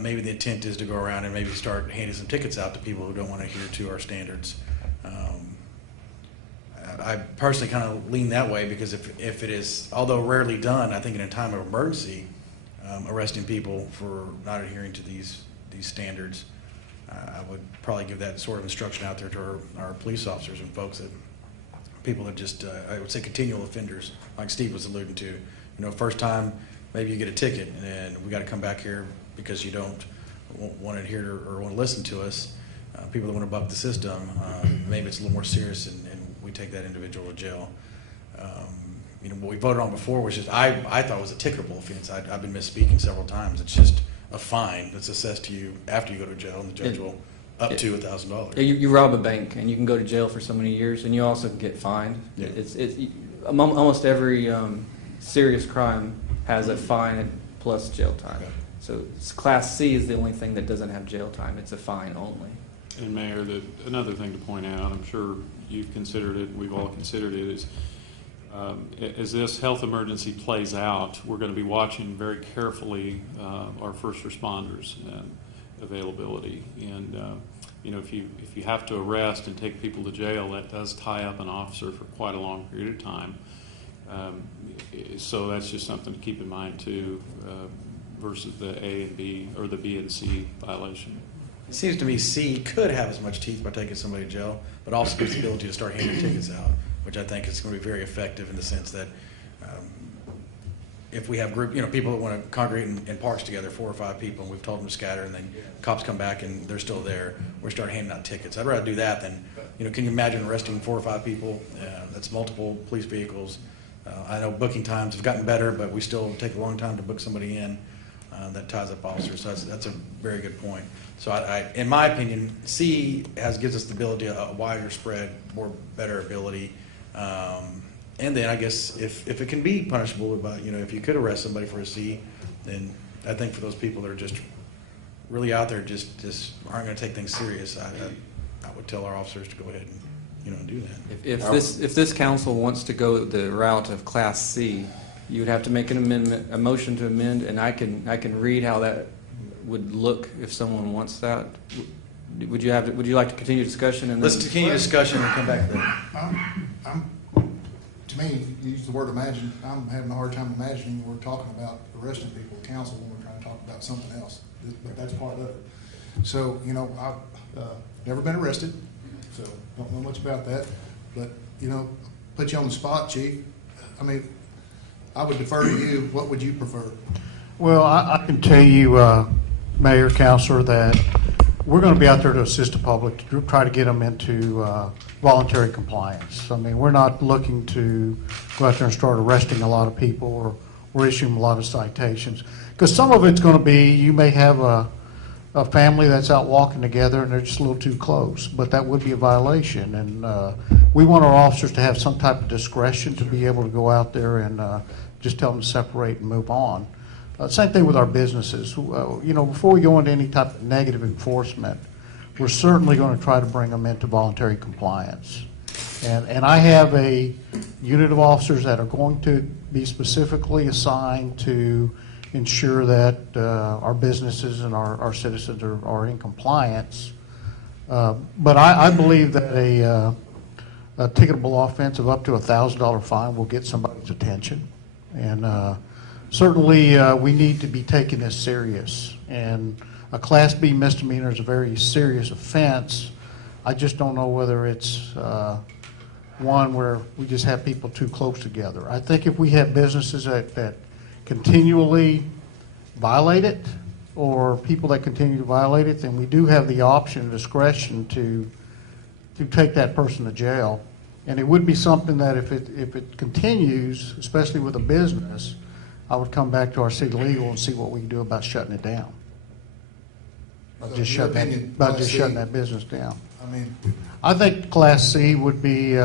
maybe the intent is to go around and maybe start handing some tickets out to people who don't want to adhere to our standards. I personally kind of lean that way because if it is, although rarely done, I think in a time of emergency, arresting people for not adhering to these standards, I would probably give that sort of instruction out there to our police officers and folks, that people that just, I would say, continual offenders, like Steve was alluding to. First time, maybe you get a ticket, and we got to come back here because you don't want to adhere or want to listen to us. People that want to buck the system, maybe it's a little more serious, and we take that individual to jail. What we voted on before was just, I thought it was a ticketable offense. I've been misspeaking several times. It's just a fine that's assessed to you after you go to jail, and the judge will up to $1,000. You rob a bank and you can go to jail for so many years, and you also can get fined. Yeah. Almost every serious crime has a fine plus jail time. Okay. So Class C is the only thing that doesn't have jail time. It's a fine only. And Mayor, another thing to point out, I'm sure you've considered it, we've all considered it, is as this health emergency plays out, we're going to be watching very carefully our first responders availability. And if you have to arrest and take people to jail, that does tie up an officer for quite a long period of time. So that's just something to keep in mind too, versus the A and B or the B and C violation. It seems to me C could have as much teeth by taking somebody to jail, but also gives the ability to start handing tickets out, which I think is going to be very effective in the sense that if we have people that want to congregate in parks together, 4 or 5 people, and we've told them to scatter, and then cops come back and they're still there, we start handing out tickets. I'd rather do that than, can you imagine arresting 4 or 5 people? That's multiple police vehicles. I know booking times have gotten better, but we still take a long time to book somebody in. That ties up officers. So that's a very good point. So in my opinion, C gives us the ability, a wider spread, better ability. And then I guess if it can be punishable, about if you could arrest somebody for a C, then I think for those people that are just really out there, just aren't going to take things serious, I would tell our officers to go ahead and do that. If this council wants to go the route of Class C, you would have to make an amendment, a motion to amend, and I can read how that would look if someone wants that. Would you like to continue discussion? And Let's continue discussion and come back there. To me, you use the word imagine. I'm having a hard time imagining we're talking about arresting people at council when we're trying to talk about something else. But that's part of it. So, I've never been arrested, so don't know much about that. But, put you on the spot, Chief. I mean, I would defer to you. What would you prefer? Well, I can tell you, Mayor, Councilor, that we're going to be out there to assist the public to try to get them into voluntary compliance. I mean, we're not looking to go out there and start arresting a lot of people or issue them a lot of citations. Because some of it's going to be, you may have a family that's out walking together and they're just a little too close, but that would be a violation. And we want our officers to have some type of discretion to be able to go out there and just tell them to separate and move on. Same thing with our businesses. Before we go into any type of negative enforcement, we're certainly going to try to bring them into voluntary compliance. And I have a unit of officers that are going to be specifically assigned to ensure that our businesses and our citizens are in compliance. But I believe that a ticketable offense of up to $1,000 fine will get somebody's attention. And certainly we need to be taking this serious. And a Class B misdemeanor is a very serious offense. I just don't know whether it's one where we just have people too close together. I think if we have businesses that continually violate it, or people that continue to violate it, then we do have the option and discretion to take that person to jail. And it would be something that if it continues, especially with a business, I would come back to our city legal and see what we can do about shutting it down. About just shutting that business down. I think Class C would be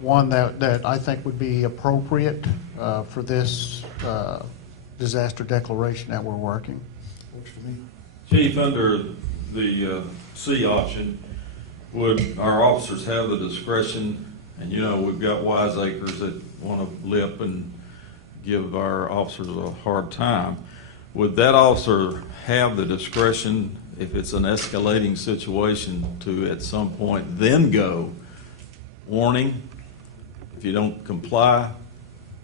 one that I think would be appropriate for this disaster declaration that we're working. Works for me. Chief, under the C option, would our officers have the discretion, and you know, we've got wiseacres that want to lip and give our officers a hard time. Would that officer have the discretion, if it's an escalating situation, to at some point then go, warning, if you don't comply,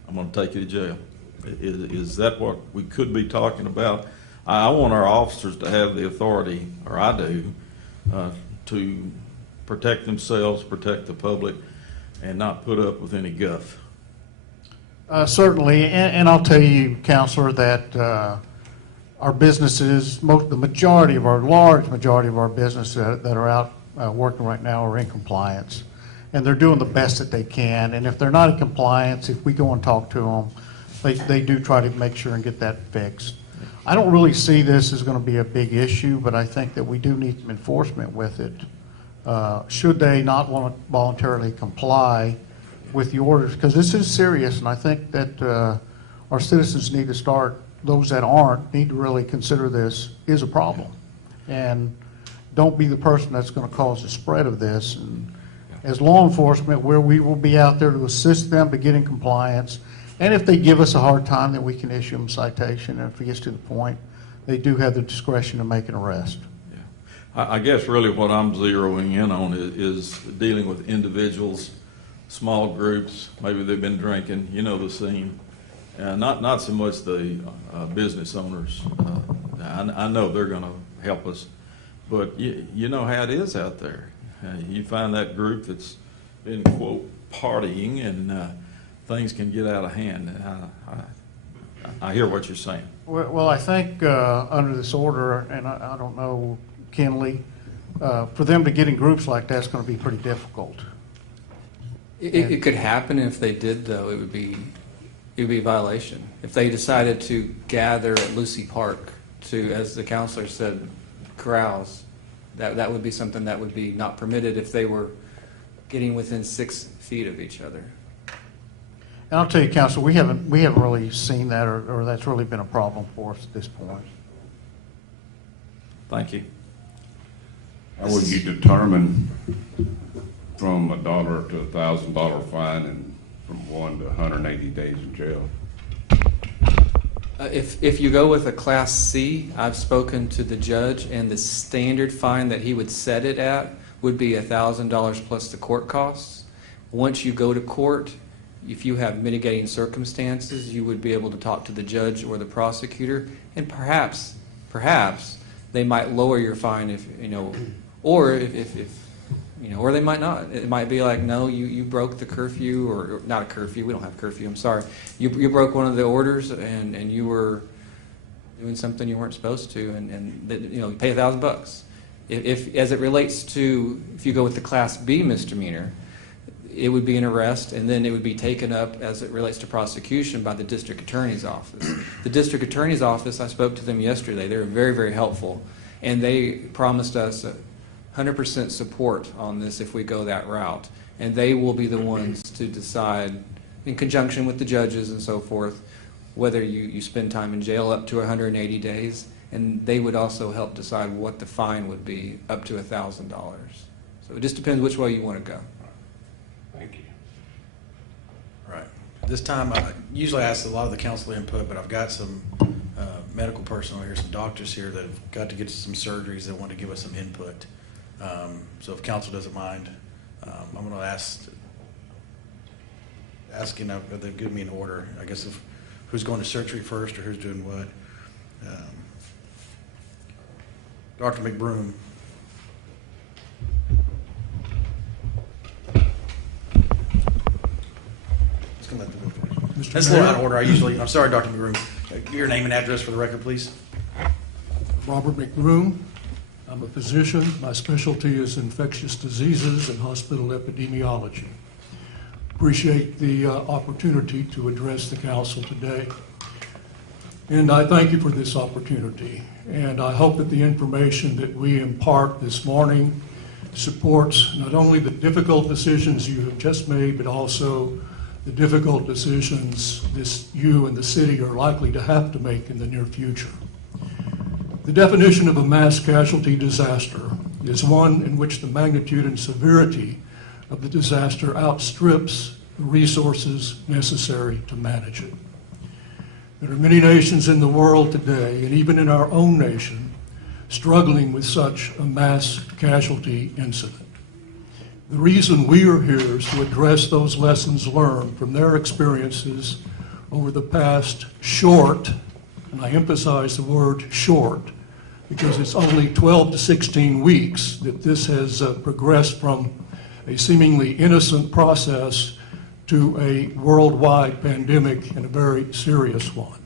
I'm going to take you to jail? Is that what we could be talking about? I want our officers to have the authority, or I do, to protect themselves, protect the public, and not put up with any guff. Certainly, and I'll tell you, Counselor, that our businesses, the majority of our, large majority of our businesses that are out working right now are in compliance. And they're doing the best that they can. And if they're not in compliance, if we go and talk to them, they do try to make sure and get that fixed. I don't really see this as going to be a big issue, but I think that we do need some enforcement with it. Should they not want to voluntarily comply with the orders, because this is serious, and I think that our citizens need to start, those that aren't, need to really consider this is a problem. And don't be the person that's going to cause the spread of this. And as law enforcement, where we will be out there to assist them to get in compliance, and if they give us a hard time, then we can issue them a citation, and if it gets to the point, they do have the discretion to make an arrest. I guess really what I'm zeroing in on is dealing with individuals, small groups, maybe they've been drinking, you know the scene. Not so much the business owners. I know they're going to help us, but you know how it is out there. You find that group that's been, quote, partying, and things can get out of hand. I hear what you're saying. Well, I think under this order, and I don't know, Kenley, for them to get in groups like that is going to be pretty difficult. It could happen. If they did, though, it would be a violation. If they decided to gather at Lucy Park to, as the counselor said, carouse, that would be something that would be not permitted if they were getting within 6 feet of each other. And I'll tell you, Counselor, we haven't really seen that, or that's really been a problem for us at this point. Thank you. How would you determine from $1 to $1,000 fine and from 1 to 180 days in jail? If you go with a Class C, I've spoken to the judge, and the standard fine that he would set it at would be $1,000 plus the court costs. Once you go to court, if you have mitigating circumstances, you would be able to talk to the judge or the prosecutor, and perhaps they might lower your fine if you know, or if you know, or they might not. It might be like, no, you broke the curfew, or not a curfew. We don't have curfew. I'm sorry. You broke one of the orders, and you were doing something you weren't supposed to, and that, you know, you pay $1,000. If as it relates to, if you go with the Class B misdemeanor, it would be an arrest, and then it would be taken up as it relates to prosecution by the district attorney's office. The district attorney's office, I spoke to them yesterday. They were very, very helpful, and they promised us 100% support on this if we go that route. And they will be the ones to decide, in conjunction with the judges and so forth, whether you spend time in jail up to 180 days, and they would also help decide what the fine would be up to $1,000. So it just depends which way you want to go. Thank you. Right. This time, I usually ask a lot of the council input, but I've got some medical personnel here, some doctors here that have got to get to some surgeries that want to give us some input. So if council doesn't mind, I'm going to asking if they give me an order, I guess, of who's going to surgery first or who's doing what. Dr. McBroom. Let's go let them go first. That's a little out of order. I'm sorry, Dr. McBroom. Your name and address for the record, please. Robert McBroom. I'm a physician. My specialty is infectious diseases and hospital epidemiology. Appreciate the opportunity to address the council today. And I thank you for this opportunity. And I hope that the information that we impart this morning supports not only the difficult decisions you have just made, but also the difficult decisions you and the city are likely to have to make in the near future. The definition of a mass casualty disaster is one in which the magnitude and severity of the disaster outstrips the resources necessary to manage it. There are many nations in the world today, and even in our own nation, struggling with such a mass casualty incident. The reason we are here is to address those lessons learned from their experiences over the past short, and I emphasize the word short, because it's only 12 to 16 weeks that this has progressed from a seemingly innocent process to a worldwide pandemic and a very serious one.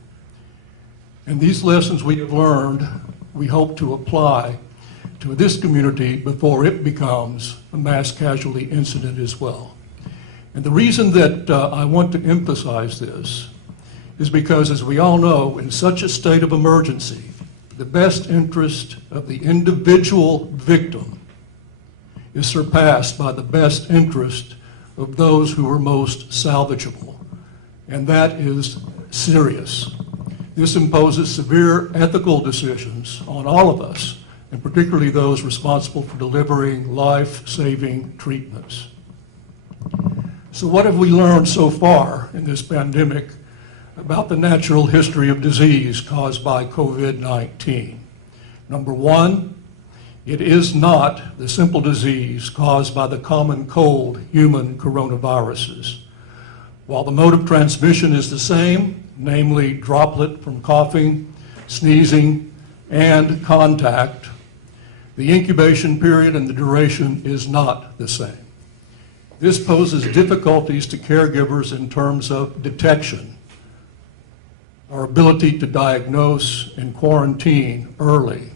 And these lessons we have learned, we hope to apply to this community before it becomes a mass casualty incident as well. And the reason that I want to emphasize this is because, as we all know, in such a state of emergency, the best interest of the individual victim is surpassed by the best interest of those who are most salvageable. And that is serious. This imposes severe ethical decisions on all of us, and particularly those responsible for delivering life-saving treatments. So what have we learned so far in this pandemic about the natural history of disease caused by COVID-19? Number one, it is not the simple disease caused by the common cold human coronaviruses. While the mode of transmission is the same, namely droplet from coughing, sneezing, and contact, the incubation period and the duration is not the same. This poses difficulties to caregivers in terms of detection, our ability to diagnose and quarantine early.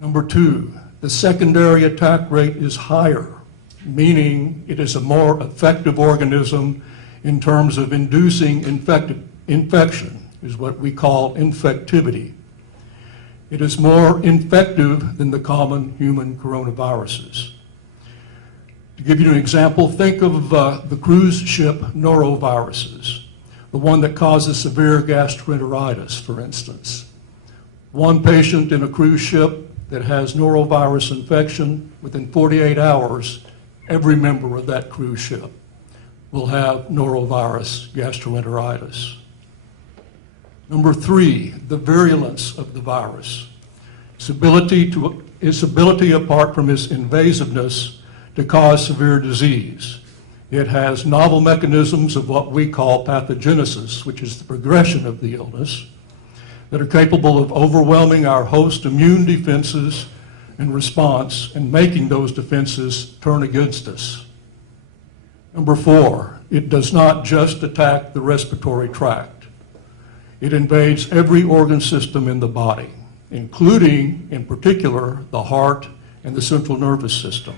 Number two, the secondary attack rate is higher, meaning it is a more effective organism in terms of inducing infection, is what we call infectivity. It is more infective than the common human coronaviruses. To give you an example, think of the cruise ship noroviruses, the one that causes severe gastroenteritis, for instance. One patient in a cruise ship that has norovirus infection, within 48 hours, every member of that cruise ship will have norovirus gastroenteritis. Number three, the virulence of the virus. Its ability, apart from its invasiveness, to cause severe disease. It has novel mechanisms of what we call pathogenesis, which is the progression of the illness, that are capable of overwhelming our host immune defenses and response and making those defenses turn against us. Number four, it does not just attack the respiratory tract. It invades every organ system in the body, including, in particular, the heart and the central nervous system.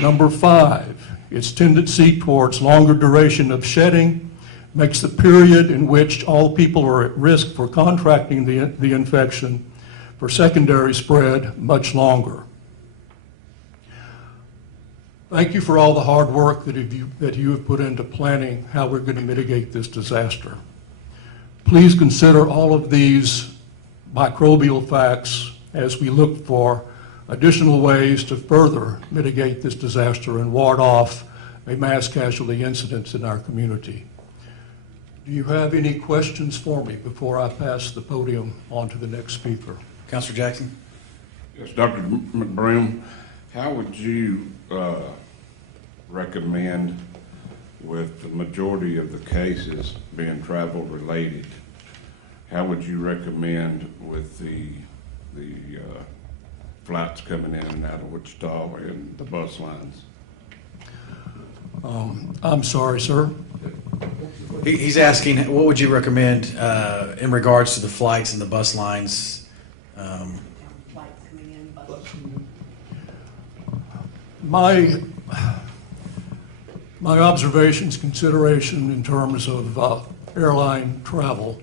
Number five, its tendency towards longer duration of shedding makes the period in which all people are at risk for contracting the infection for secondary spread much longer. Thank you for all the hard work that you have put into planning how we're going to mitigate this disaster. Please consider all of these microbial facts as we look for additional ways to further mitigate this disaster and ward off a mass casualty incident in our community. Do you have any questions for me before I pass the podium on to the next speaker? Councilor Jackson? Yes, Dr. McBroom, how would you recommend, with the majority of the cases being travel related, how would you recommend with the flights coming in and out of Wichita and the bus lines? I'm sorry, sir. He's asking, what would you recommend in regards to the flights and the bus lines? My observations, consideration in terms of airline travel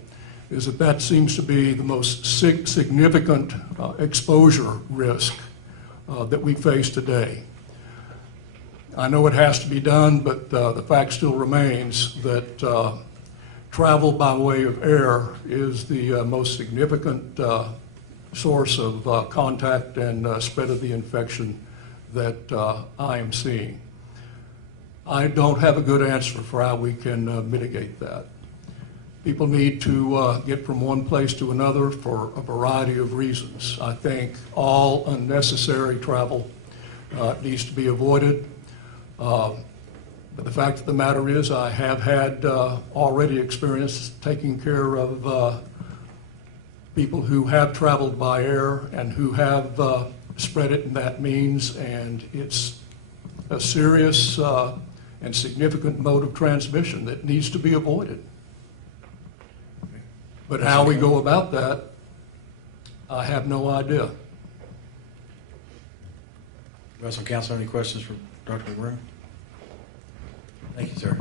is that seems to be the most significant exposure risk that we face today. I know it has to be done, but the fact still remains that travel by way of air is the most significant source of contact and spread of the infection that I am seeing. I don't have a good answer for how we can mitigate that. People need to get from one place to another for a variety of reasons. I think all unnecessary travel needs to be avoided. But the fact of the matter is I have had already experience taking care of people who have traveled by air and who have spread it in that means, and it's a serious and significant mode of transmission that needs to be avoided. But how we go about that, I have no idea. Russell Council, any questions for Dr. McBroom? Thank you, sir.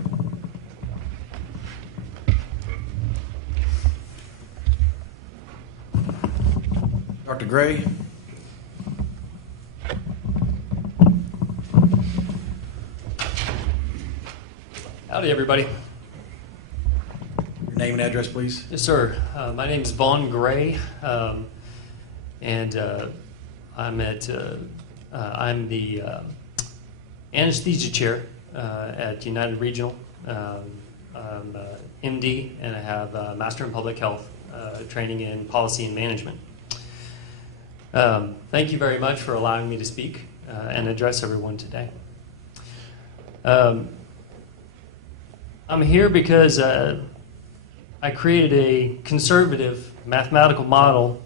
Dr. Gray? Howdy, everybody. Your name and address, please. Yes, sir. My name is Vaughn Gray, and I'm the anesthesia chair at United Regional. I'm MD, and I have Master in Public Health training in policy and management. Thank you very much for allowing me to speak and address everyone today. I'm here because I created a conservative mathematical model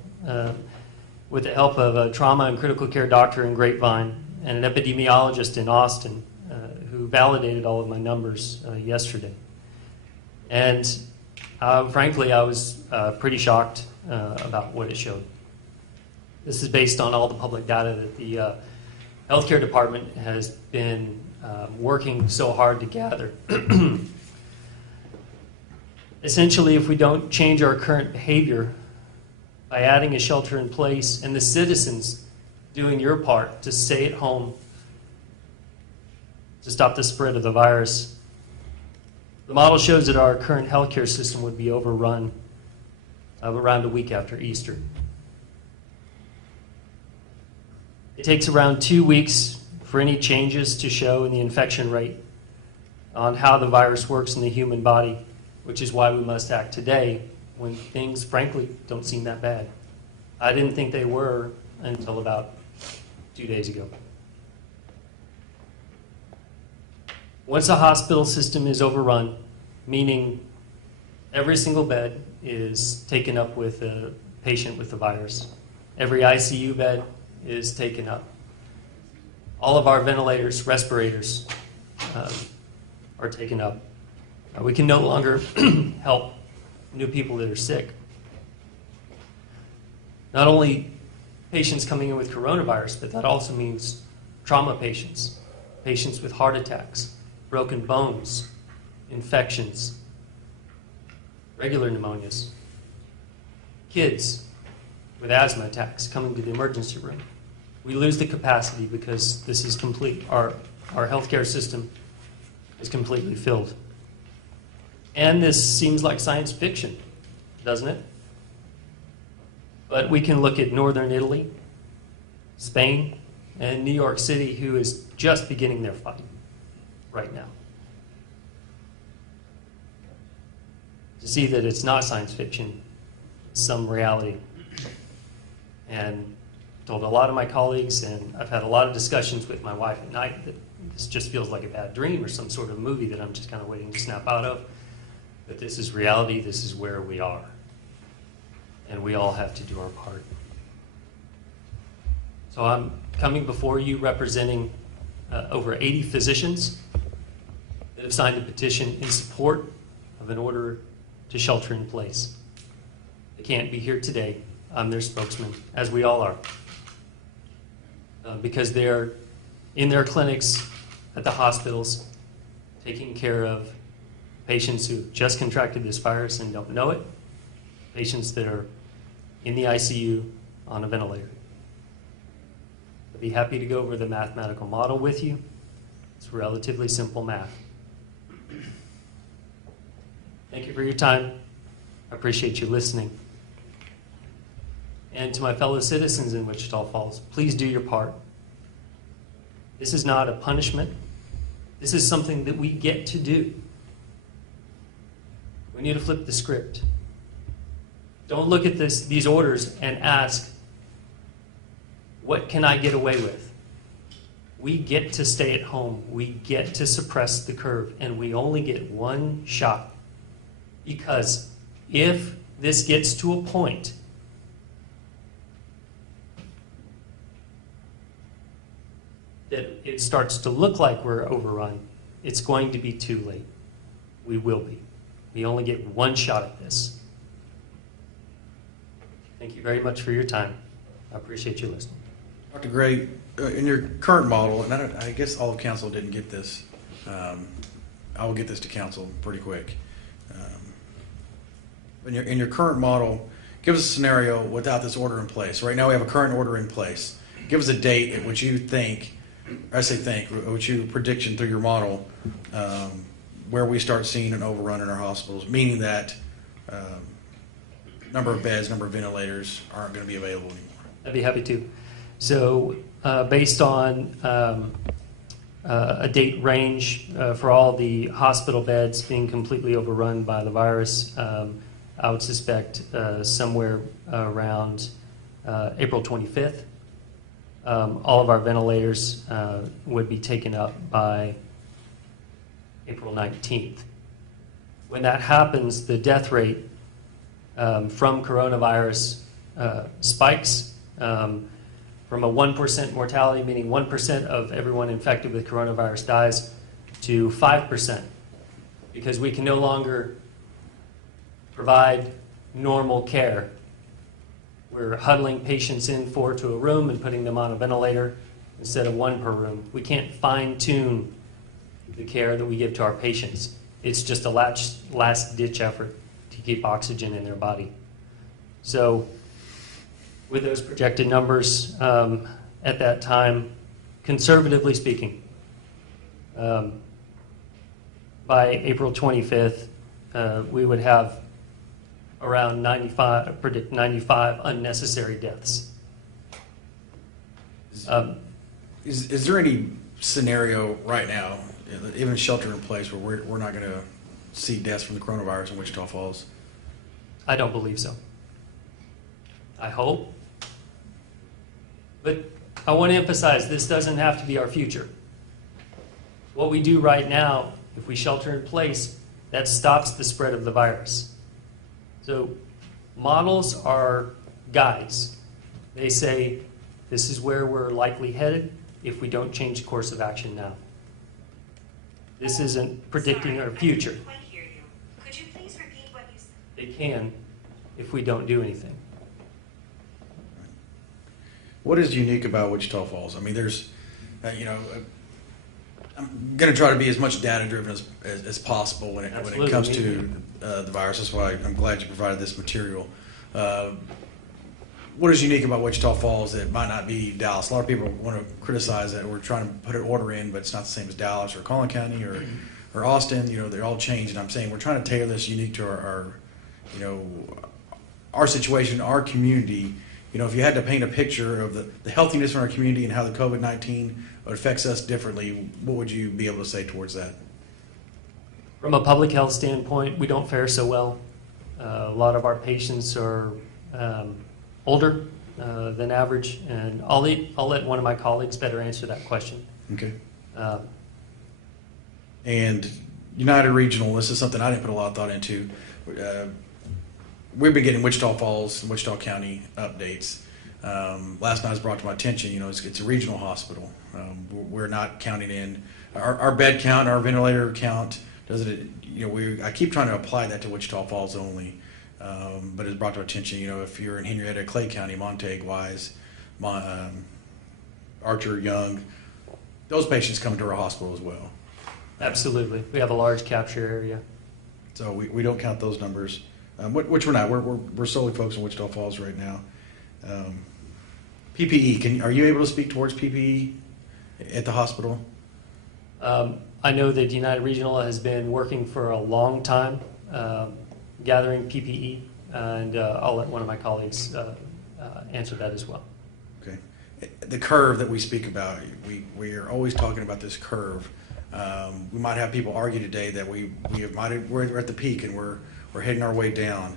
with the help of a trauma and critical care doctor in Grapevine and an epidemiologist in Austin who validated all of my numbers yesterday. And frankly, I was pretty shocked about what it showed. This is based on all the public data that the healthcare department has been working so hard to gather. Essentially, if we don't change our current behavior by adding a shelter in place and the citizens doing your part to stay at home to stop the spread of the virus, the model shows that our current healthcare system would be overrun around a week after Easter. It takes around 2 weeks for any changes to show in the infection rate on how the virus works in the human body, which is why we must act today when things, frankly, don't seem that bad. I didn't think they were until about 2 days ago. Once a hospital system is overrun, meaning every single bed is taken up with a patient with the virus, every ICU bed is taken up, all of our ventilators, respirators are taken up. We can no longer help new people that are sick. Not only patients coming in with coronavirus, but that also means trauma patients, patients with heart attacks, broken bones, infections, regular pneumonias, kids with asthma attacks coming to the emergency room. We lose the capacity because this is complete. Our healthcare system is completely filled. And this seems like science fiction, doesn't it? But we can look at northern Italy, Spain, and New York City, who is just beginning their fight right now, to see that it's not science fiction, it's some reality. And I told a lot of my colleagues, and I've had a lot of discussions with my wife at night, that this just feels like a bad dream or some sort of movie that I'm just kind of waiting to snap out of. But this is reality, this is where we are. And we all have to do our part. So I'm coming before you representing over 80 physicians that have signed a petition in support of an order to shelter in place. They can't be here today. I'm their spokesman, as we all are. Because they're in their clinics at the hospitals taking care of patients who just contracted this virus and don't know it, patients that are in the ICU on a ventilator. I'd be happy to go over the mathematical model with you. It's relatively simple math. Thank you for your time. I appreciate you listening. And to my fellow citizens in Wichita Falls, please do your part. This is not a punishment. This is something that we get to do. We need to flip the script. Don't look at these orders and ask, what can I get away with? We get to stay at home. We get to suppress the curve, and we only get one shot. Because if this gets to a point that it starts to look like we're overrun, it's going to be too late. We will be. We only get one shot at this. Thank you very much for your time. I appreciate you listening. Dr. Gray, in your current model, and I guess all of council didn't get this, I will get this to council pretty quick. In your current model, give us a scenario without this order in place. Right now we have a current order in place. Give us a date at which you think, which you prediction through your model, where we start seeing an overrun in our hospitals, meaning that number of beds, number of ventilators aren't going to be available anymore. I'd be happy to. So based on a date range for all the hospital beds being completely overrun by the virus, I would suspect somewhere around April 25th. All of our ventilators would be taken up by April 19th. When that happens, the death rate from coronavirus spikes from a 1% mortality, meaning 1% of everyone infected with coronavirus dies, to 5%, because we can no longer provide normal care. We're huddling patients in 4 to a room and putting them on a ventilator instead of 1 per room. We can't fine-tune the care that we give to our patients. It's just a last-ditch effort to keep oxygen in their body. So with those projected numbers at that time, conservatively speaking, by April 25th, we would have around 95 unnecessary deaths. Is there any scenario right now, even shelter in place, where we're not going to see deaths from the coronavirus in Wichita Falls? I don't believe so. I hope. But I want to emphasize, this doesn't have to be our future. What we do right now, if we shelter in place, that stops the spread of the virus. So models are guides. They say, this is where we're likely headed if we don't change course of action now. This isn't predicting our future. I can't quite hear you. Could you please repeat what you said? It can if we don't do anything. What is unique about Wichita Falls? I mean, there's, I'm going to try to be as much data-driven as possible when it comes to the virus. That's why I'm glad you provided this material. What is unique about Wichita Falls that might not be Dallas? A lot of people want to criticize that we're trying to put an order in, but it's not the same as Dallas or Collin County or Austin. They're all changed, and I'm saying we're trying to tailor this unique to our situation, our community. If you had to paint a picture of the healthiness in our community and how the COVID-19 affects us differently, what would you be able to say towards that? From a public health standpoint, we don't fare so well. A lot of our patients are older than average, and I'll let one of my colleagues better answer that question. Okay. And United Regional, this is something I didn't put a lot of thought into. We've been getting Wichita Falls and Wichita County updates. Last night it was brought to my attention, it's a regional hospital. We're not counting in our bed count, our ventilator count. I keep trying to apply that to Wichita Falls only, but it's brought to our attention. If you're in Henrietta, Clay County, Montague, Wise, Archer, Young, those patients come to our hospital as well. Absolutely, we have a large capture area. So we don't count those numbers. Which we're not. We're solely focused on Wichita Falls right now. PPE. Are you able to speak towards PPE at the hospital? I know that United Regional has been working for a long time gathering PPE, and I'll let one of my colleagues answer that as well. Okay. The curve that we speak about, we are always talking about this curve. We might have people argue today that we're at the peak and we're heading our way down.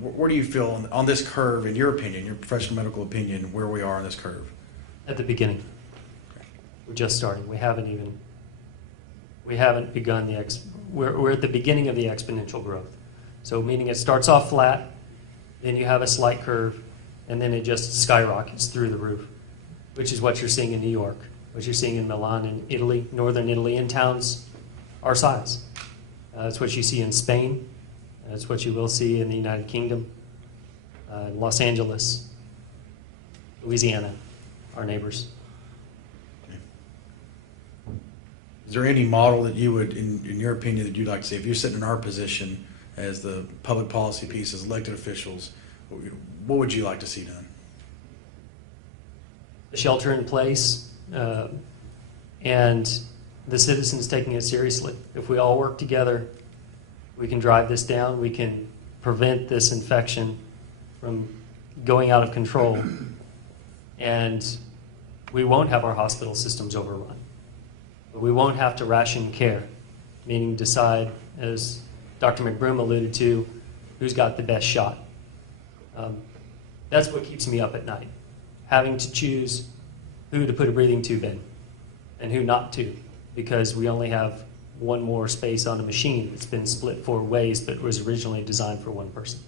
Where do you feel on this curve, in your opinion, your professional medical opinion, where we are on this curve? At the beginning. We're just starting. We haven't begun we're at the beginning of the exponential growth. So meaning it starts off flat, then you have a slight curve, and then it just skyrockets through the roof, which is what you're seeing in New York, what you're seeing in Milan and Italy, northern Italy, in towns our size. That's what you see in Spain. That's what you will see in the United Kingdom, Los Angeles, Louisiana, our neighbors. Is there any model that you would, in your opinion, that you'd like to see? If you're sitting in our position as the public policy piece, as elected officials, what would you like to see done? The shelter in place, and the citizens taking it seriously. If we all work together, we can drive this down. We can prevent this infection from going out of control, and we won't have our hospital systems overrun. But we won't have to ration care, meaning decide, as Dr. McBroom alluded to, who's got the best shot. That's what keeps me up at night, having to choose who to put a breathing tube in and who not to, because we only have one more space on a machine that's been split 4 ways but was originally designed for one person.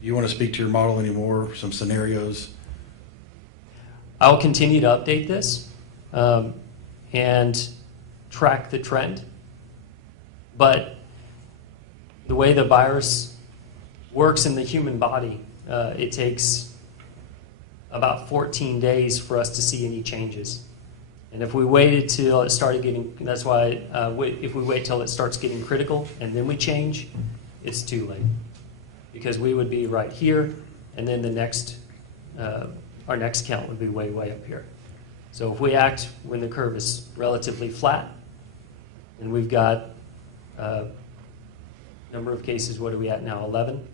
Do you want to speak to your model anymore, some scenarios? I'll continue to update this and track the trend, but the way the virus works in the human body, it takes about 14 days for us to see any changes. And if we waited till it started getting, that's why if we wait till it starts getting critical and then we change, it's too late. Because we would be right here, and then the next, our next count would be way, way up here. So if we act when the curve is relatively flat, and we've got number of cases, what are we at now, 11?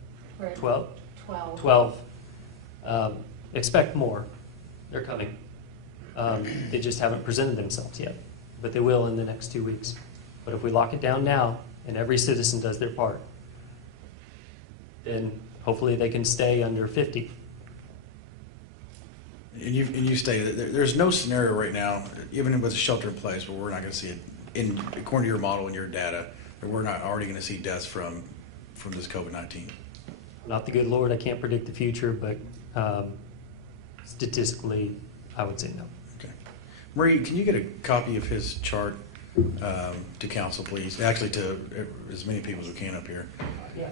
12? 12. Expect more. They're coming. They just haven't presented themselves yet, but they will in the next 2 weeks. But if we lock it down now, and every citizen does their part, then hopefully they can stay under 50. And you stated that there's no scenario right now, even with shelter in place, where we're not going to see it, according to your model and your data, that we're not already going to see deaths from this COVID-19. Not the good Lord, I can't predict the future, but statistically, I would say no. Okay. Marie, can you get a copy of his chart to council, please? Actually, to as many people as we can up here. Yeah.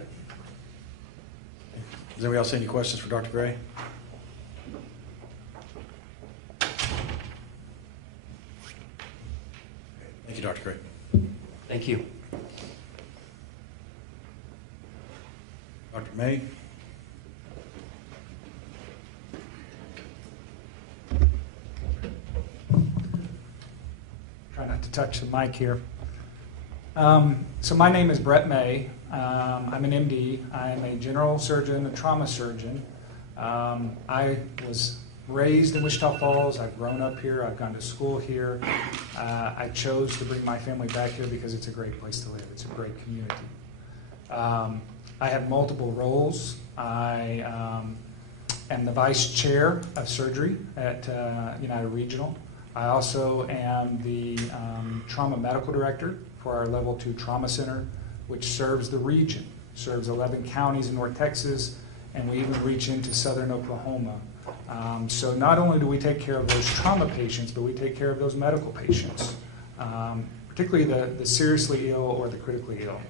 Does anybody else have any questions for Dr. Gray? Thank you, Dr. Gray. Thank you. Dr. May? Try not to touch the mic here. So my name is Brett May. I'm an MD. I am a general surgeon, a trauma surgeon. I was raised in Wichita Falls. I've grown up here. I've gone to school here. I chose to bring my family back here because it's a great place to live. It's a great community. I have multiple roles. I am the vice chair of surgery at United Regional. I also am the trauma medical director for our Level 2 Trauma Center, which serves the region, serves 11 counties in North Texas, and we even reach into southern Oklahoma. So not only do we take care of those trauma patients, but we take care of those medical patients, particularly the seriously ill or the critically ill.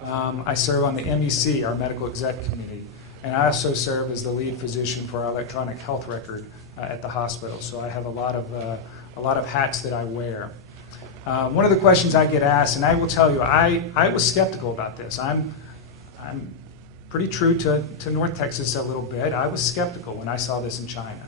I serve on the MEC, our medical exec committee, and I also serve as the lead physician for our electronic health record at the hospital. So I have a lot of hats that I wear. One of the questions I get asked, and I will tell you, I was skeptical about this. I'm pretty true to North Texas a little bit. I was skeptical when I saw this in China.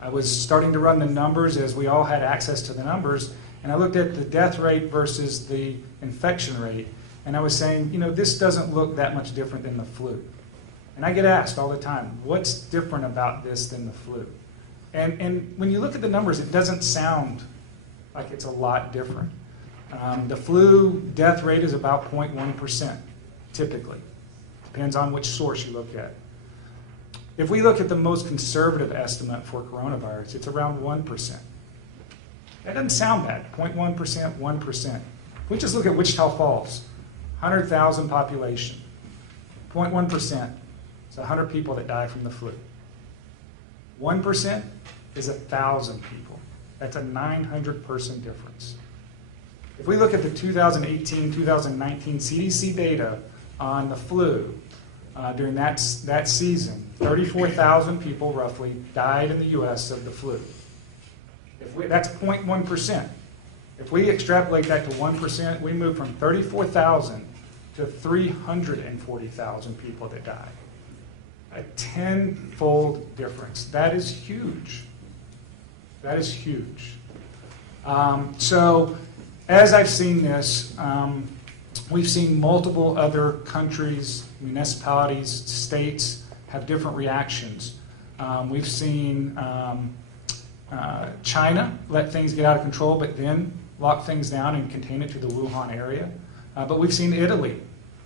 I was starting to run the numbers as we all had access to the numbers, And I looked at the death rate versus the infection rate, and I was saying, this doesn't look that much different than the flu. And I get asked all the time, what's different about this than the flu? And when you look at the numbers, it doesn't sound like it's a lot different. The flu death rate is about 0.1%, typically. Depends on which source you look at. If we look at the most conservative estimate for coronavirus, it's around 1%. That doesn't sound bad, 0.1%, 1%. If we just look at Wichita Falls, 100,000 population, 0.1%, it's 100 people that die from the flu. 1% is 1,000 people. That's a 900-person difference. If we look at the 2018-2019 CDC data on the flu during that season, 34,000 people roughly died in the U.S. of the flu. That's 0.1%. If we extrapolate that to 1%, we move from 34,000 to 340,000 people that died. A 10-fold difference. That is huge. That is huge. So as I've seen this, we've seen multiple other countries, municipalities, states have different reactions. We've seen China let things get out of control, but then lock things down and contain it to the Wuhan area. But we've seen Italy,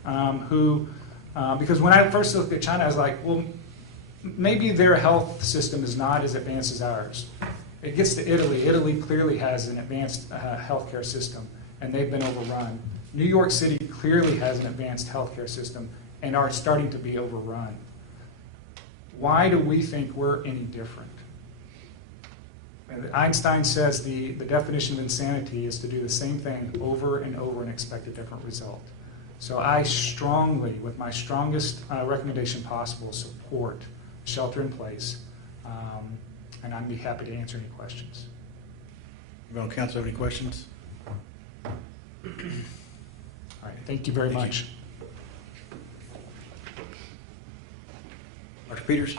because when I first looked at China, I was like, well, maybe their health system is not as advanced as ours. It gets to Italy. Italy clearly has an advanced healthcare system, and they've been overrun. New York City clearly has an advanced healthcare system and are starting to be overrun. Why do we think we're any different? Einstein says the definition of insanity is to do the same thing over and over and expect a different result. So I strongly, with my strongest recommendation possible, support shelter in place, and I'd be happy to answer any questions. Everyone on council have any questions? All right, thank you very much. Dr. Peters?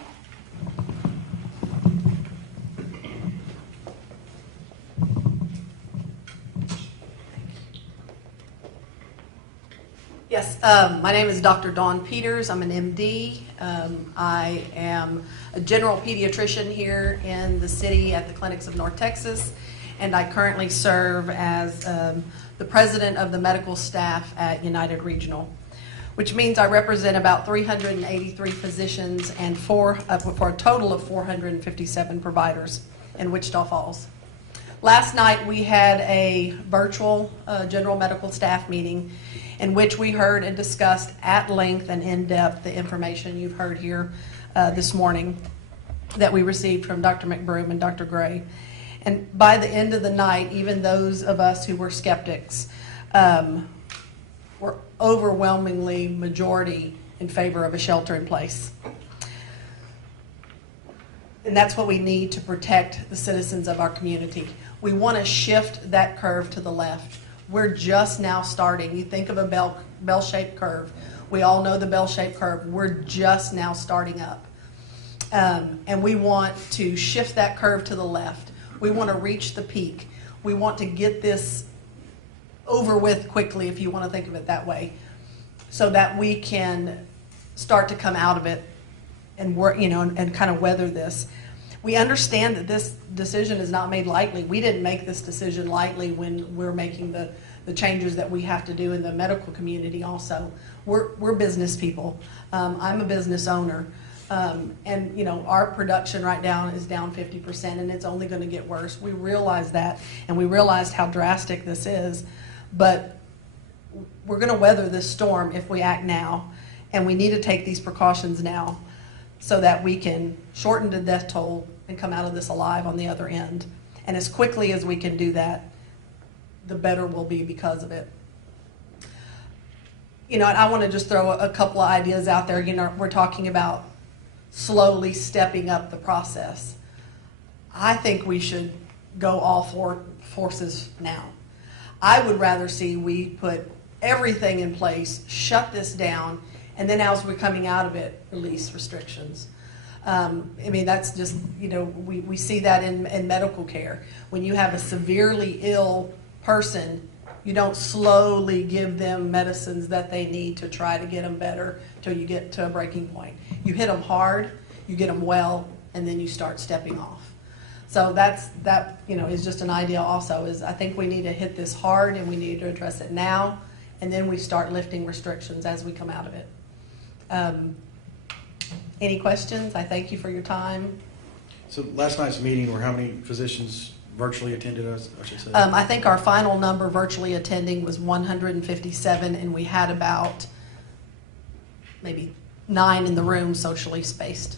Yes, my name is Dr. Dawn Peters. I'm an MD. I am a general pediatrician here in the city at the clinics of North Texas, and I currently serve as the president of the medical staff at United Regional, which means I represent about 383 physicians and for a total of 457 providers in Wichita Falls. Last night we had a virtual general medical staff meeting in which we heard and discussed at length and in depth the information you've heard here this morning that we received from Dr. McBroom and Dr. Gray. And by the end of the night, even those of us who were skeptics were overwhelmingly majority in favor of a shelter in place. And that's what we need to protect the citizens of our community. We want to shift that curve to the left. We're just now starting. You think of a bell-shaped curve. We all know the bell-shaped curve. We're just now starting up. And we want to shift that curve to the left. We want to reach the peak. We want to get this over with quickly, if you want to think of it that way, so that we can start to come out of it and work, and kind of weather this. We understand that this decision is not made lightly. We didn't make this decision lightly when we're making the changes that we have to do in the medical community also. We're business people. I'm a business owner. And our production right now is down 50%, and it's only going to get worse. We realize that, and we realized how drastic this is. But we're going to weather this storm if we act now, and we need to take these precautions now so that we can shorten the death toll and come out of this alive on the other end. And as quickly as we can do that, the better we'll be because of it. And I want to just throw a couple of ideas out there. We're talking about slowly stepping up the process. I think we should go all four forces now. I would rather see we put everything in place, shut this down, and then as we're coming out of it, release restrictions. That's just, we see that in medical care. When you have a severely ill person, you don't slowly give them medicines that they need to try to get them better till you get to a breaking point. You hit them hard, you get them well, and then you start stepping off. So that is just an idea also, is I think we need to hit this hard and we need to address it now, and then we start lifting restrictions as we come out of it. Any questions? I thank you for your time. So last night's meeting, were how many physicians virtually attended us, I should say? I think our final number virtually attending was 157, and we had about maybe 9 in the room socially spaced.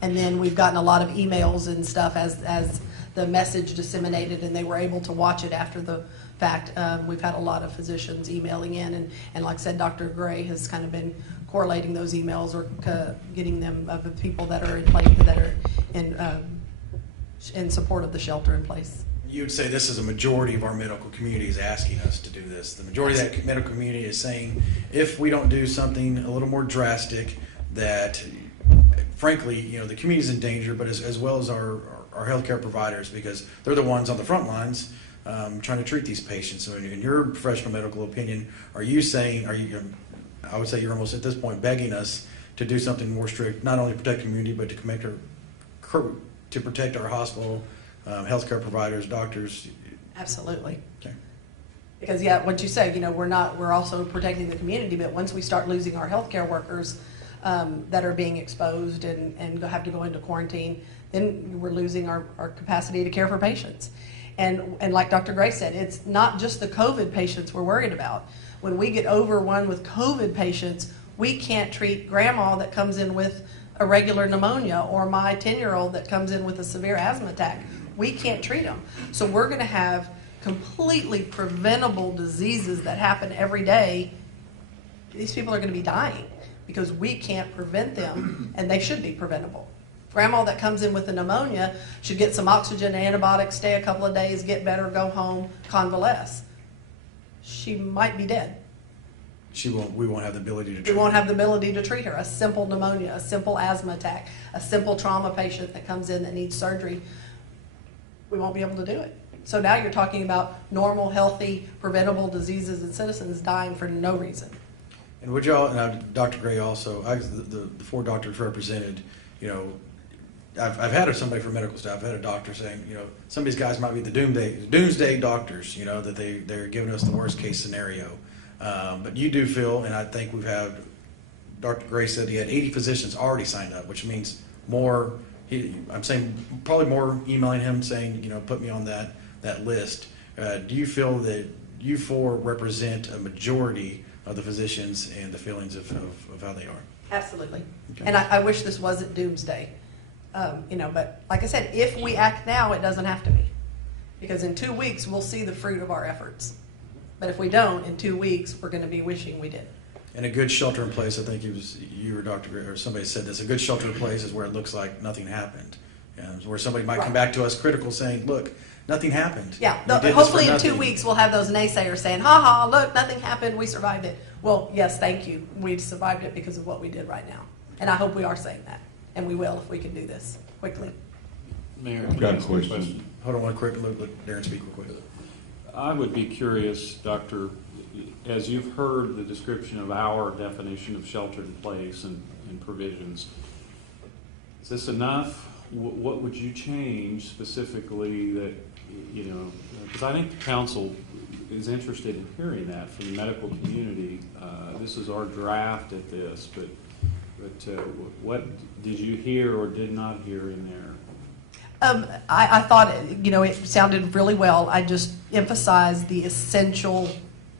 And then we've gotten a lot of emails and stuff as the message disseminated, and they were able to watch it after the fact. We've had a lot of physicians emailing in, and like I said, Dr. Gray has kind of been correlating those emails or getting them of the people that are in place, that are in support of the shelter in place. You would say this is a majority of our medical community is asking us to do this. The majority of that medical community is saying, if we don't do something a little more drastic, that frankly, the community is in danger, but as well as our healthcare providers, because they're the ones on the front lines trying to treat these patients. So in your professional medical opinion, are you saying, I would say you're almost at this point begging us to do something more strict, not only to protect the community, but to protect our hospital, healthcare providers, doctors? Absolutely. Okay. Because what you say, we're also protecting the community, but once we start losing our healthcare workers that are being exposed and have to go into quarantine, then we're losing our capacity to care for patients. And like Dr. Gray said, it's not just the COVID patients we're worried about. When we get overrun with COVID patients, we can't treat grandma that comes in with a regular pneumonia or my 10-year-old that comes in with a severe asthma attack. We can't treat them. So we're going to have completely preventable diseases that happen every day. These people are going to be dying because we can't prevent them, and they should be preventable. Grandma that comes in with a pneumonia should get some oxygen and antibiotics, stay a couple of days, get better, go home, convalesce. She might be dead. We won't have the ability to treat her. We won't have the ability to treat her. A simple pneumonia, a simple asthma attack, a simple trauma patient that comes in that needs surgery, we won't be able to do it. So now you're talking about normal, healthy, preventable diseases and citizens dying for no reason. And would y'all, and Dr. Gray also, the 4 doctors represented, I've had somebody from medical staff, I've had a doctor saying, some of these guys might be the doomsday doctors, that they're giving us the worst case scenario. But you do feel, and I think we've had, Dr. Gray said he had 80 physicians already signed up, which means more, I'm saying probably more emailing him saying, put me on that list. Do you feel that you 4 represent a majority of the physicians and the feelings of how they are? Absolutely. Okay. And I wish this wasn't doomsday. But like I said, if we act now, it doesn't have to be. Because in 2 weeks, we'll see the fruit of our efforts. But if we don't, in 2 weeks, we're going to be wishing we did. And a good shelter in place, I think it was you or Dr. Gray, or somebody said this, a good shelter in place is where it looks like nothing happened. Where somebody might come back to us critical saying, look, nothing happened. Yeah, We did this hopefully for in 2 nothing. weeks, we'll have those naysayers saying, ha ha, look, nothing happened, we survived it. Well, yes, thank you. We survived it because of what we did right now. And I hope we are saying that. And we will if we can do this quickly. Mayor, I've got a question. Hold on one quick, let Darren speak real quick. I would be curious, Doctor, as you've heard the description of our definition of shelter in place and provisions, is this enough? What would you change specifically that, because I think the council is interested in hearing that from the medical community. This is our draft at this, but what did you hear or did not hear in there? I thought, it sounded really well. I just emphasized the essential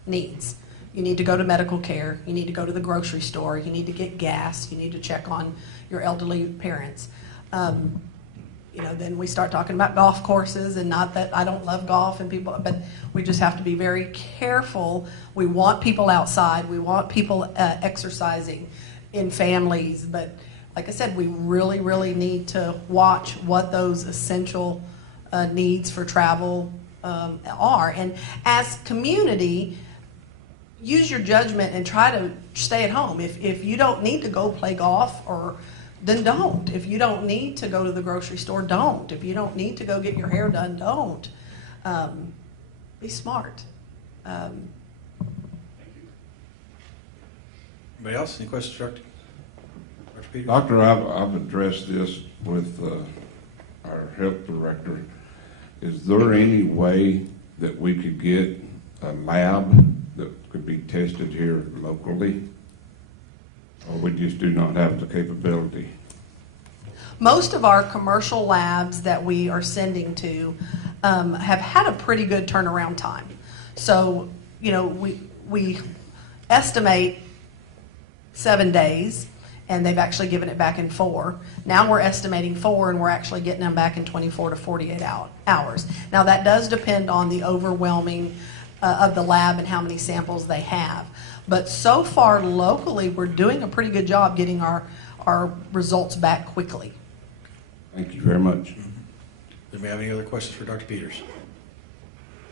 needs. You need to go to medical care. You need to go to the grocery store. You need to get gas. You need to check on your elderly parents. Then we start talking about golf courses, and not that I don't love golf and people, but we just have to be very careful. We want people outside. We want people exercising in families, but like I said, we really, really need to watch what those essential needs for travel are. And as community, use your judgment and try to stay at home. If you don't need to go play golf, then don't. If you don't need to go to the grocery store, don't. If you don't need to go get your hair done, don't. be smart. Anybody else? Any questions, Dr. Peters? Doctor, I've addressed this with our health director. Is there any way that we could get a lab that could be tested here locally? Or we just do not have the capability? Most of our commercial labs that we are sending to have had a pretty good turnaround time. So, you know, we estimate 7 days, and they've actually given it back in 4. Now we're estimating 4, and we're actually getting them back in 24 to 48 hours. Now that does depend on the overwhelming of the lab and how many samples they have. But so far locally, we're doing a pretty good job getting our results back quickly. Thank you very much. Do we have any other questions for Dr. Peters?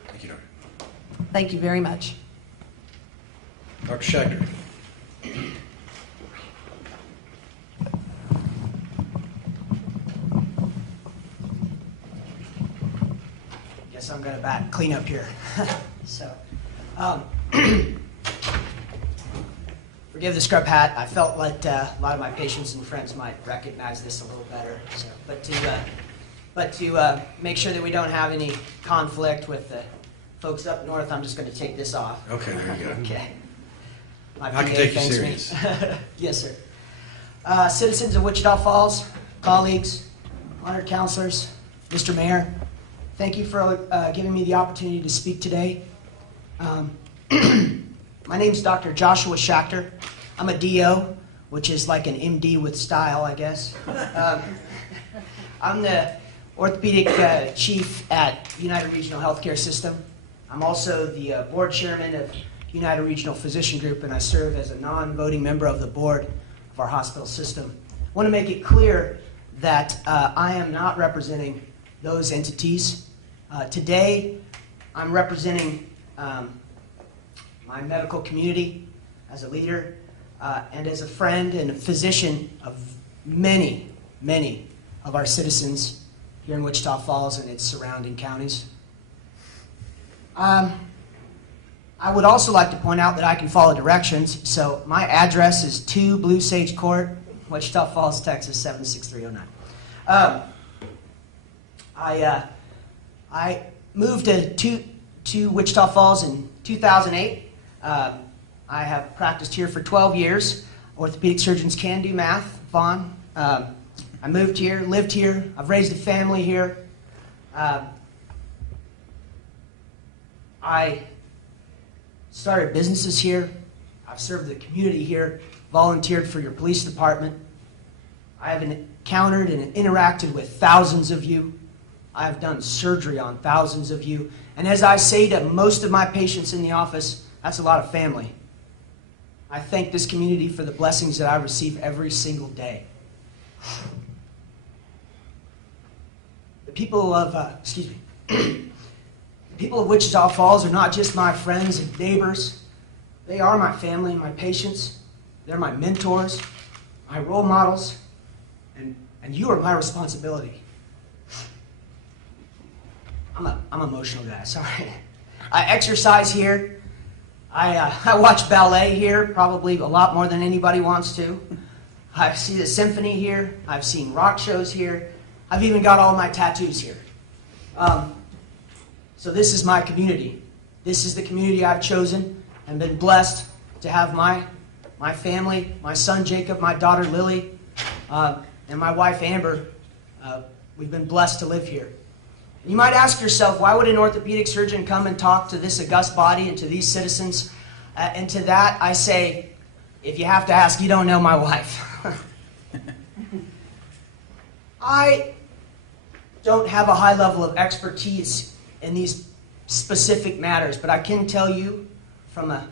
Thank you, Doctor. Thank you very much. Dr. Schechter. Guess I'm going to clean up here. So, forgive the scrub hat. I felt like a lot of my patients and friends might recognize this a little better. So, but to make sure that we don't have any conflict with the folks up north, I'm just going to take this off. Okay, there you go. Okay. My I can PA take you thanks serious. me. Yes, sir. Citizens of Wichita Falls, colleagues, honored counselors, Mr. Mayor, thank you for giving me the opportunity to speak today. My name is Dr. Joshua Schechter. I'm a DO, which is like an MD with style, I guess. I'm the orthopedic chief at United Regional Healthcare System. I'm also the board chairman of United Regional Physician Group, and I serve as a non-voting member of the board of our hospital system. I want to make it clear that I am not representing those entities. Today, I'm representing my medical community as a leader and as a friend and a physician of many, many of our citizens here in Wichita Falls and its surrounding counties. I would also like to point out that I can follow directions. So my address is 2 Blue Sage Court, Wichita Falls, Texas, 76309. I moved to Wichita Falls in 2008. I have practiced here for 12 years. Orthopedic surgeons can do math, Vaughn. I moved here, lived here. I've raised a family here. I started businesses here. I've served the community here, volunteered for your police department. I have encountered and interacted with thousands of you. I have done surgery on thousands of you. And as I say to most of my patients in the office, that's a lot of family. I thank this community for the blessings that I receive every single day. The people of, the people of Wichita Falls are not just my friends and neighbors. They are my family and my patients. They're my mentors, my role models, and you are my responsibility. I'm emotional guy, sorry. I exercise here. I watch ballet here, probably a lot more than anybody wants to. I see the symphony here. I've seen rock shows here. I've even got all my tattoos here. So this is my community. This is the community I've chosen and been blessed to have my family, my son Jacob, my daughter Lily, and my wife Amber. We've been blessed to live here. You might ask yourself, why would an orthopedic surgeon come and talk to this august body and to these citizens? And to that, I say, if you have to ask, you don't know my wife. I don't have a high level of expertise in these specific matters, but I can tell you from an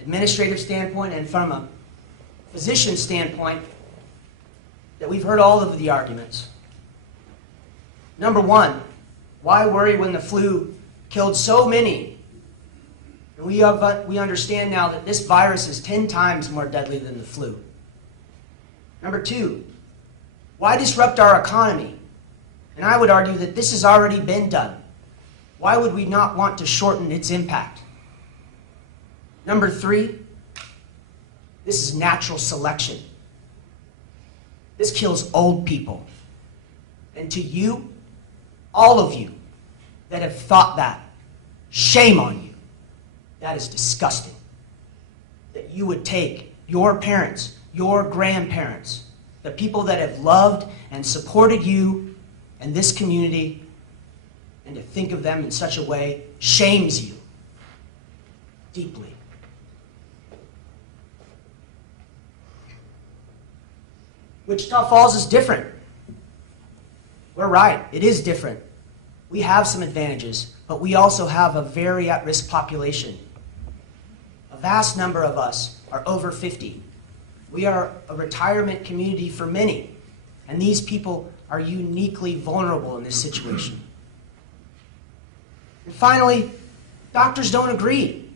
administrative standpoint and from a physician standpoint that we've heard all of the arguments. Number one, why worry when the flu killed so many? And we understand now that this virus is 10 times more deadly than the flu. Number two, why disrupt our economy? And I would argue that this has already been done. why would we not want to shorten its impact? Number 3, this is natural selection. This kills old people. And to you, all of you that have thought that, shame on you. That is disgusting. That you would take your parents, your grandparents, the people that have loved and supported you and this community, and to think of them in such a way shames you deeply. Wichita Falls is different. We're right, it is different. We have some advantages, but we also have a very at-risk population. A vast number of us are over 50. We are a retirement community for many, and these people are uniquely vulnerable in this situation. And finally, doctors don't agree.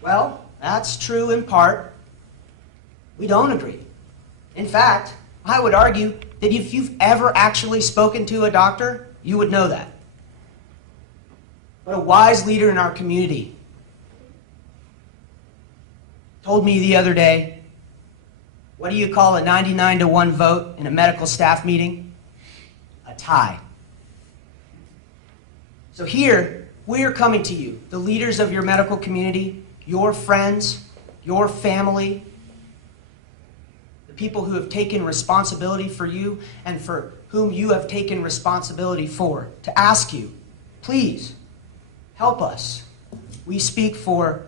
Well, that's true in part. We don't agree. In fact, I would argue that if you've ever actually spoken to a doctor, you would know that. But a wise leader in our community told me the other day, what do you call a 99-to-1 vote in a medical staff meeting? A tie. So here, we are coming to you, the leaders of your medical community, your friends, your family, the people who have taken responsibility for you and for whom you have taken responsibility for, to ask you, please, help us. We speak for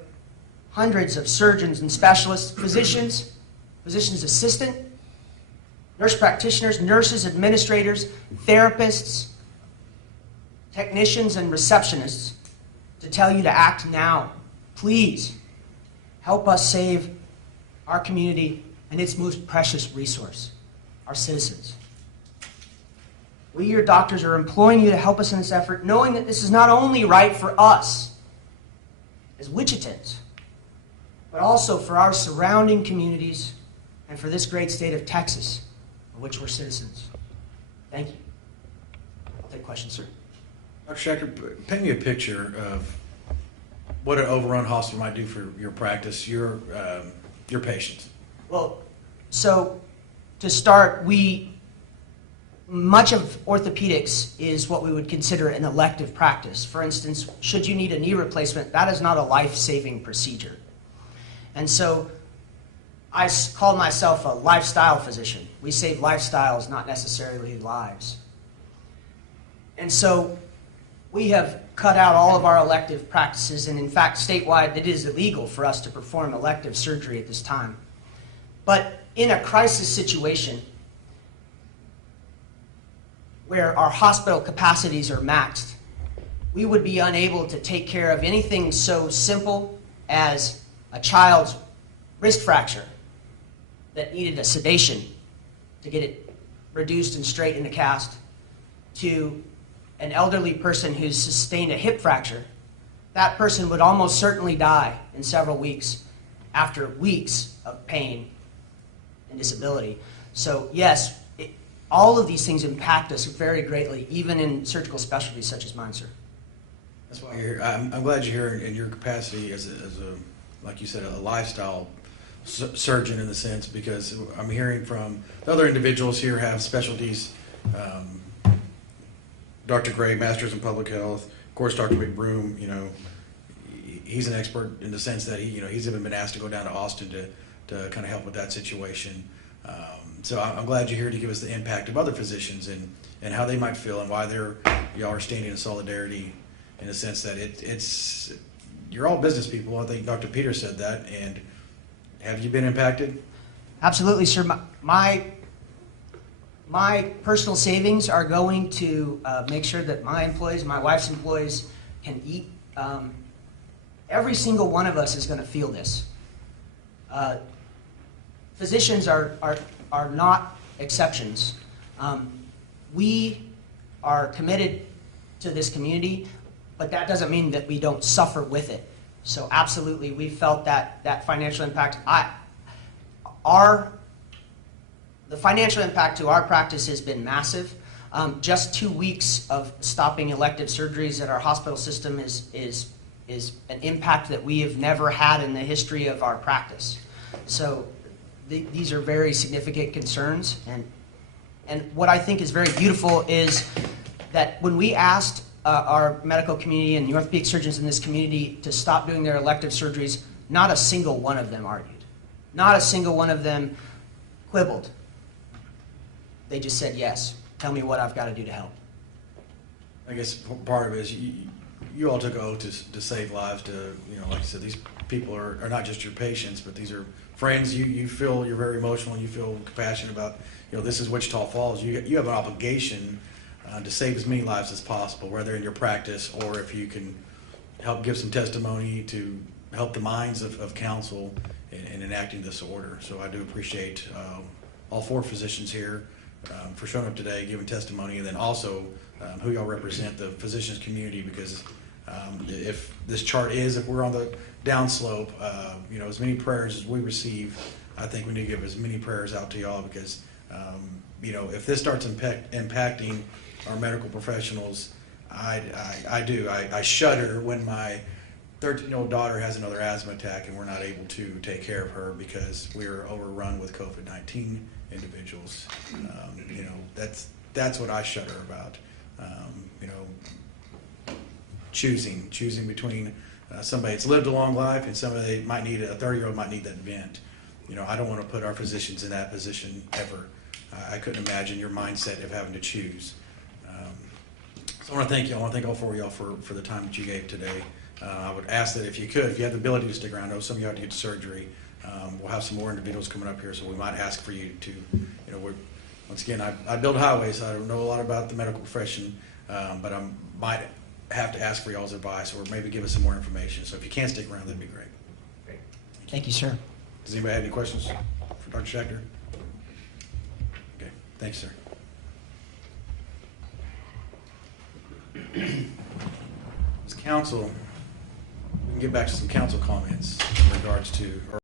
hundreds of surgeons and specialists, physicians, physician's assistant, nurse practitioners, nurses, administrators, therapists, technicians, and receptionists to tell you to act now. Please help us save our community and its most precious resource, our citizens. We, your doctors, are imploring you to help us in this effort, knowing that this is not only right for us as Wichitans, but also for our surrounding communities and for this great state of Texas, of which we're citizens. Thank you. I'll take questions, sir. Dr. Schechter, paint me a picture of what an overrun hospital might do for your practice, your patients. Well, so to start, much of orthopedics is what we would consider an elective practice. For instance, should you need a knee replacement, that is not a life-saving procedure. And so I call myself a lifestyle physician. We save lifestyles, not necessarily lives. And so we have cut out all of our elective practices, and in fact, statewide, it is illegal for us to perform elective surgery at this time. But in a crisis situation where our hospital capacities are maxed, we would be unable to take care of anything so simple as a child's wrist fracture that needed a sedation to get it reduced and straight in the cast, to an elderly person who's sustained a hip fracture. That person would almost certainly die in several weeks after weeks of pain and disability. So yes, all of these things impact us very greatly, even in surgical specialties such as mine, sir. That's why you're here. I'm glad you're here in your capacity as a, like you said, a lifestyle surgeon in the sense, because I'm hearing from the other individuals here have specialties. Dr. Gray, Masters in Public Health, of course, Dr. McBroom, he's an expert in the sense that he's even been asked to go down to Austin to kind of help with that situation. So I'm glad you're here to give us the impact of other physicians and how they might feel and why y'all are standing in solidarity, in the sense that you're all business people. I think Dr. Peter said that. And have you been impacted? Absolutely, sir. My personal savings are going to make sure that my employees, my wife's employees, can eat. Every single one of us is going to feel this. Physicians are not exceptions. We are committed to this community, but that doesn't mean that we don't suffer with it. So absolutely, we felt that financial impact. The financial impact to our practice has been massive. Just 2 weeks of stopping elective surgeries at our hospital system is an impact that we have never had in the history of our practice. So these are very significant concerns. And what I think is very beautiful is that when we asked our medical community and the orthopedic surgeons in this community to stop doing their elective surgeries, not a single one of them argued. Not a single one of them quibbled. They just said, yes, tell me what I've got to do to help. I guess part of it is you all took an oath to save lives, to, like I said, these people are not just your patients, but these are friends. You feel, you're very emotional, and you feel compassionate about, this is Wichita Falls. You have an obligation to save as many lives as possible, whether in your practice or if you can help give some testimony to help the minds of council in enacting this order. So I do appreciate all 4 physicians here for showing up today, giving testimony, and then also who y'all represent, the physicians community, because if this chart is, if we're on the downslope, as many prayers as we receive, I think we need to give as many prayers out to y'all, because if this starts impacting our medical professionals, I shudder when my 13-year-old daughter has another asthma attack and we're not able to take care of her because we're overrun with COVID-19 individuals. That's what I shudder about. Choosing between somebody that's lived a long life and somebody that might need, a 30-year-old might need that vent. I don't want to put our physicians in that position ever. I couldn't imagine your mindset of having to choose. So I want to thank you. I want to thank all 4 of y'all for the time that you gave today. I would ask that if you have the ability to stick around. I know some of you have to get surgery. We'll have some more individuals coming up here, so we might ask for you to, once again, I build highways, so I don't know a lot about the medical profession, but I might have to ask for y'all's advice or maybe give us some more information. So if you can't stick around, that'd be great. Thank you, sir. Does anybody have any questions for Dr. Schachter? Okay, thanks, sir. As council, we can get back to some council comments in regards to